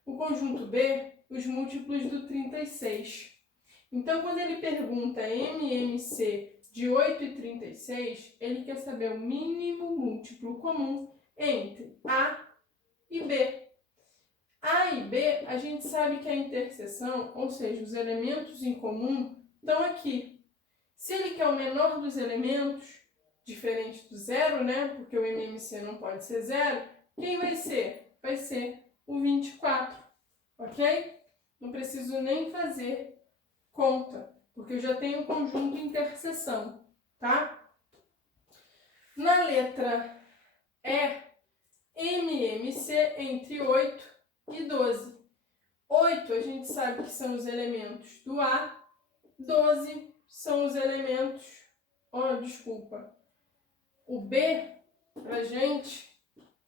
O conjunto B, os múltiplos do 36. Então, quando ele pergunta MMC de 8 e 36, ele quer saber o mínimo múltiplo comum entre A e B. A e B, a gente sabe que a interseção, ou seja, os elementos em comum, estão aqui. Se ele quer o menor dos elementos, diferente do zero, né? Porque o MMC não pode ser zero, quem vai ser? Vai ser o 24, ok? Não preciso nem fazer conta, porque eu já tenho um conjunto interseção, tá? Na letra E, MMC entre 8 e 12. 8 a gente sabe que são os elementos do A, 12 são os elementos, o B pra gente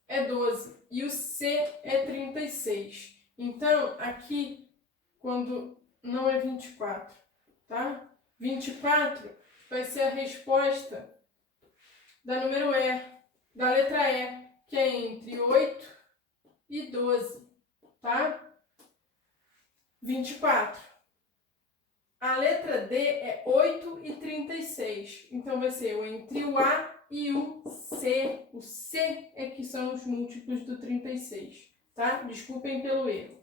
é 12 e o C é 36. Então, aqui, quando não é 24, tá? 24 vai ser a resposta da número E, da letra E, que é entre 8 e 12, tá? 24. A letra D é 8 e 36. Então, vai ser entre o A e o C. O C é que são os múltiplos do 36, tá? Desculpem pelo erro.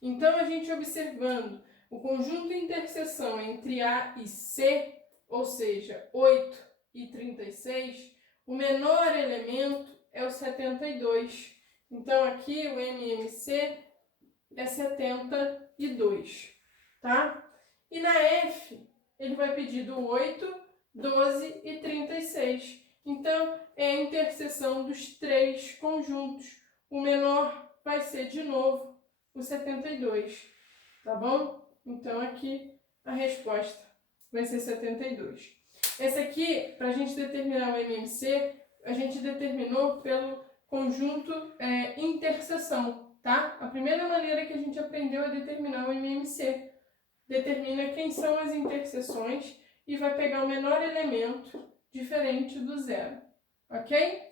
Então, a gente observando o conjunto de interseção entre A e C, ou seja, 8 e 36, o menor elemento é o 72. Então, aqui o MMC é 72, tá? E na F, ele vai pedir do 8, 12 e 36. Então, é a interseção dos três conjuntos. O menor vai ser, de novo, o 72, tá bom? Então, aqui a resposta vai ser 72. Esse aqui, para a gente determinar o MMC, a gente determinou pelo conjunto interseção, tá? A primeira maneira que a gente aprendeu a determinar o MMC. Determina quem são as interseções e vai pegar o menor elemento diferente do zero, ok?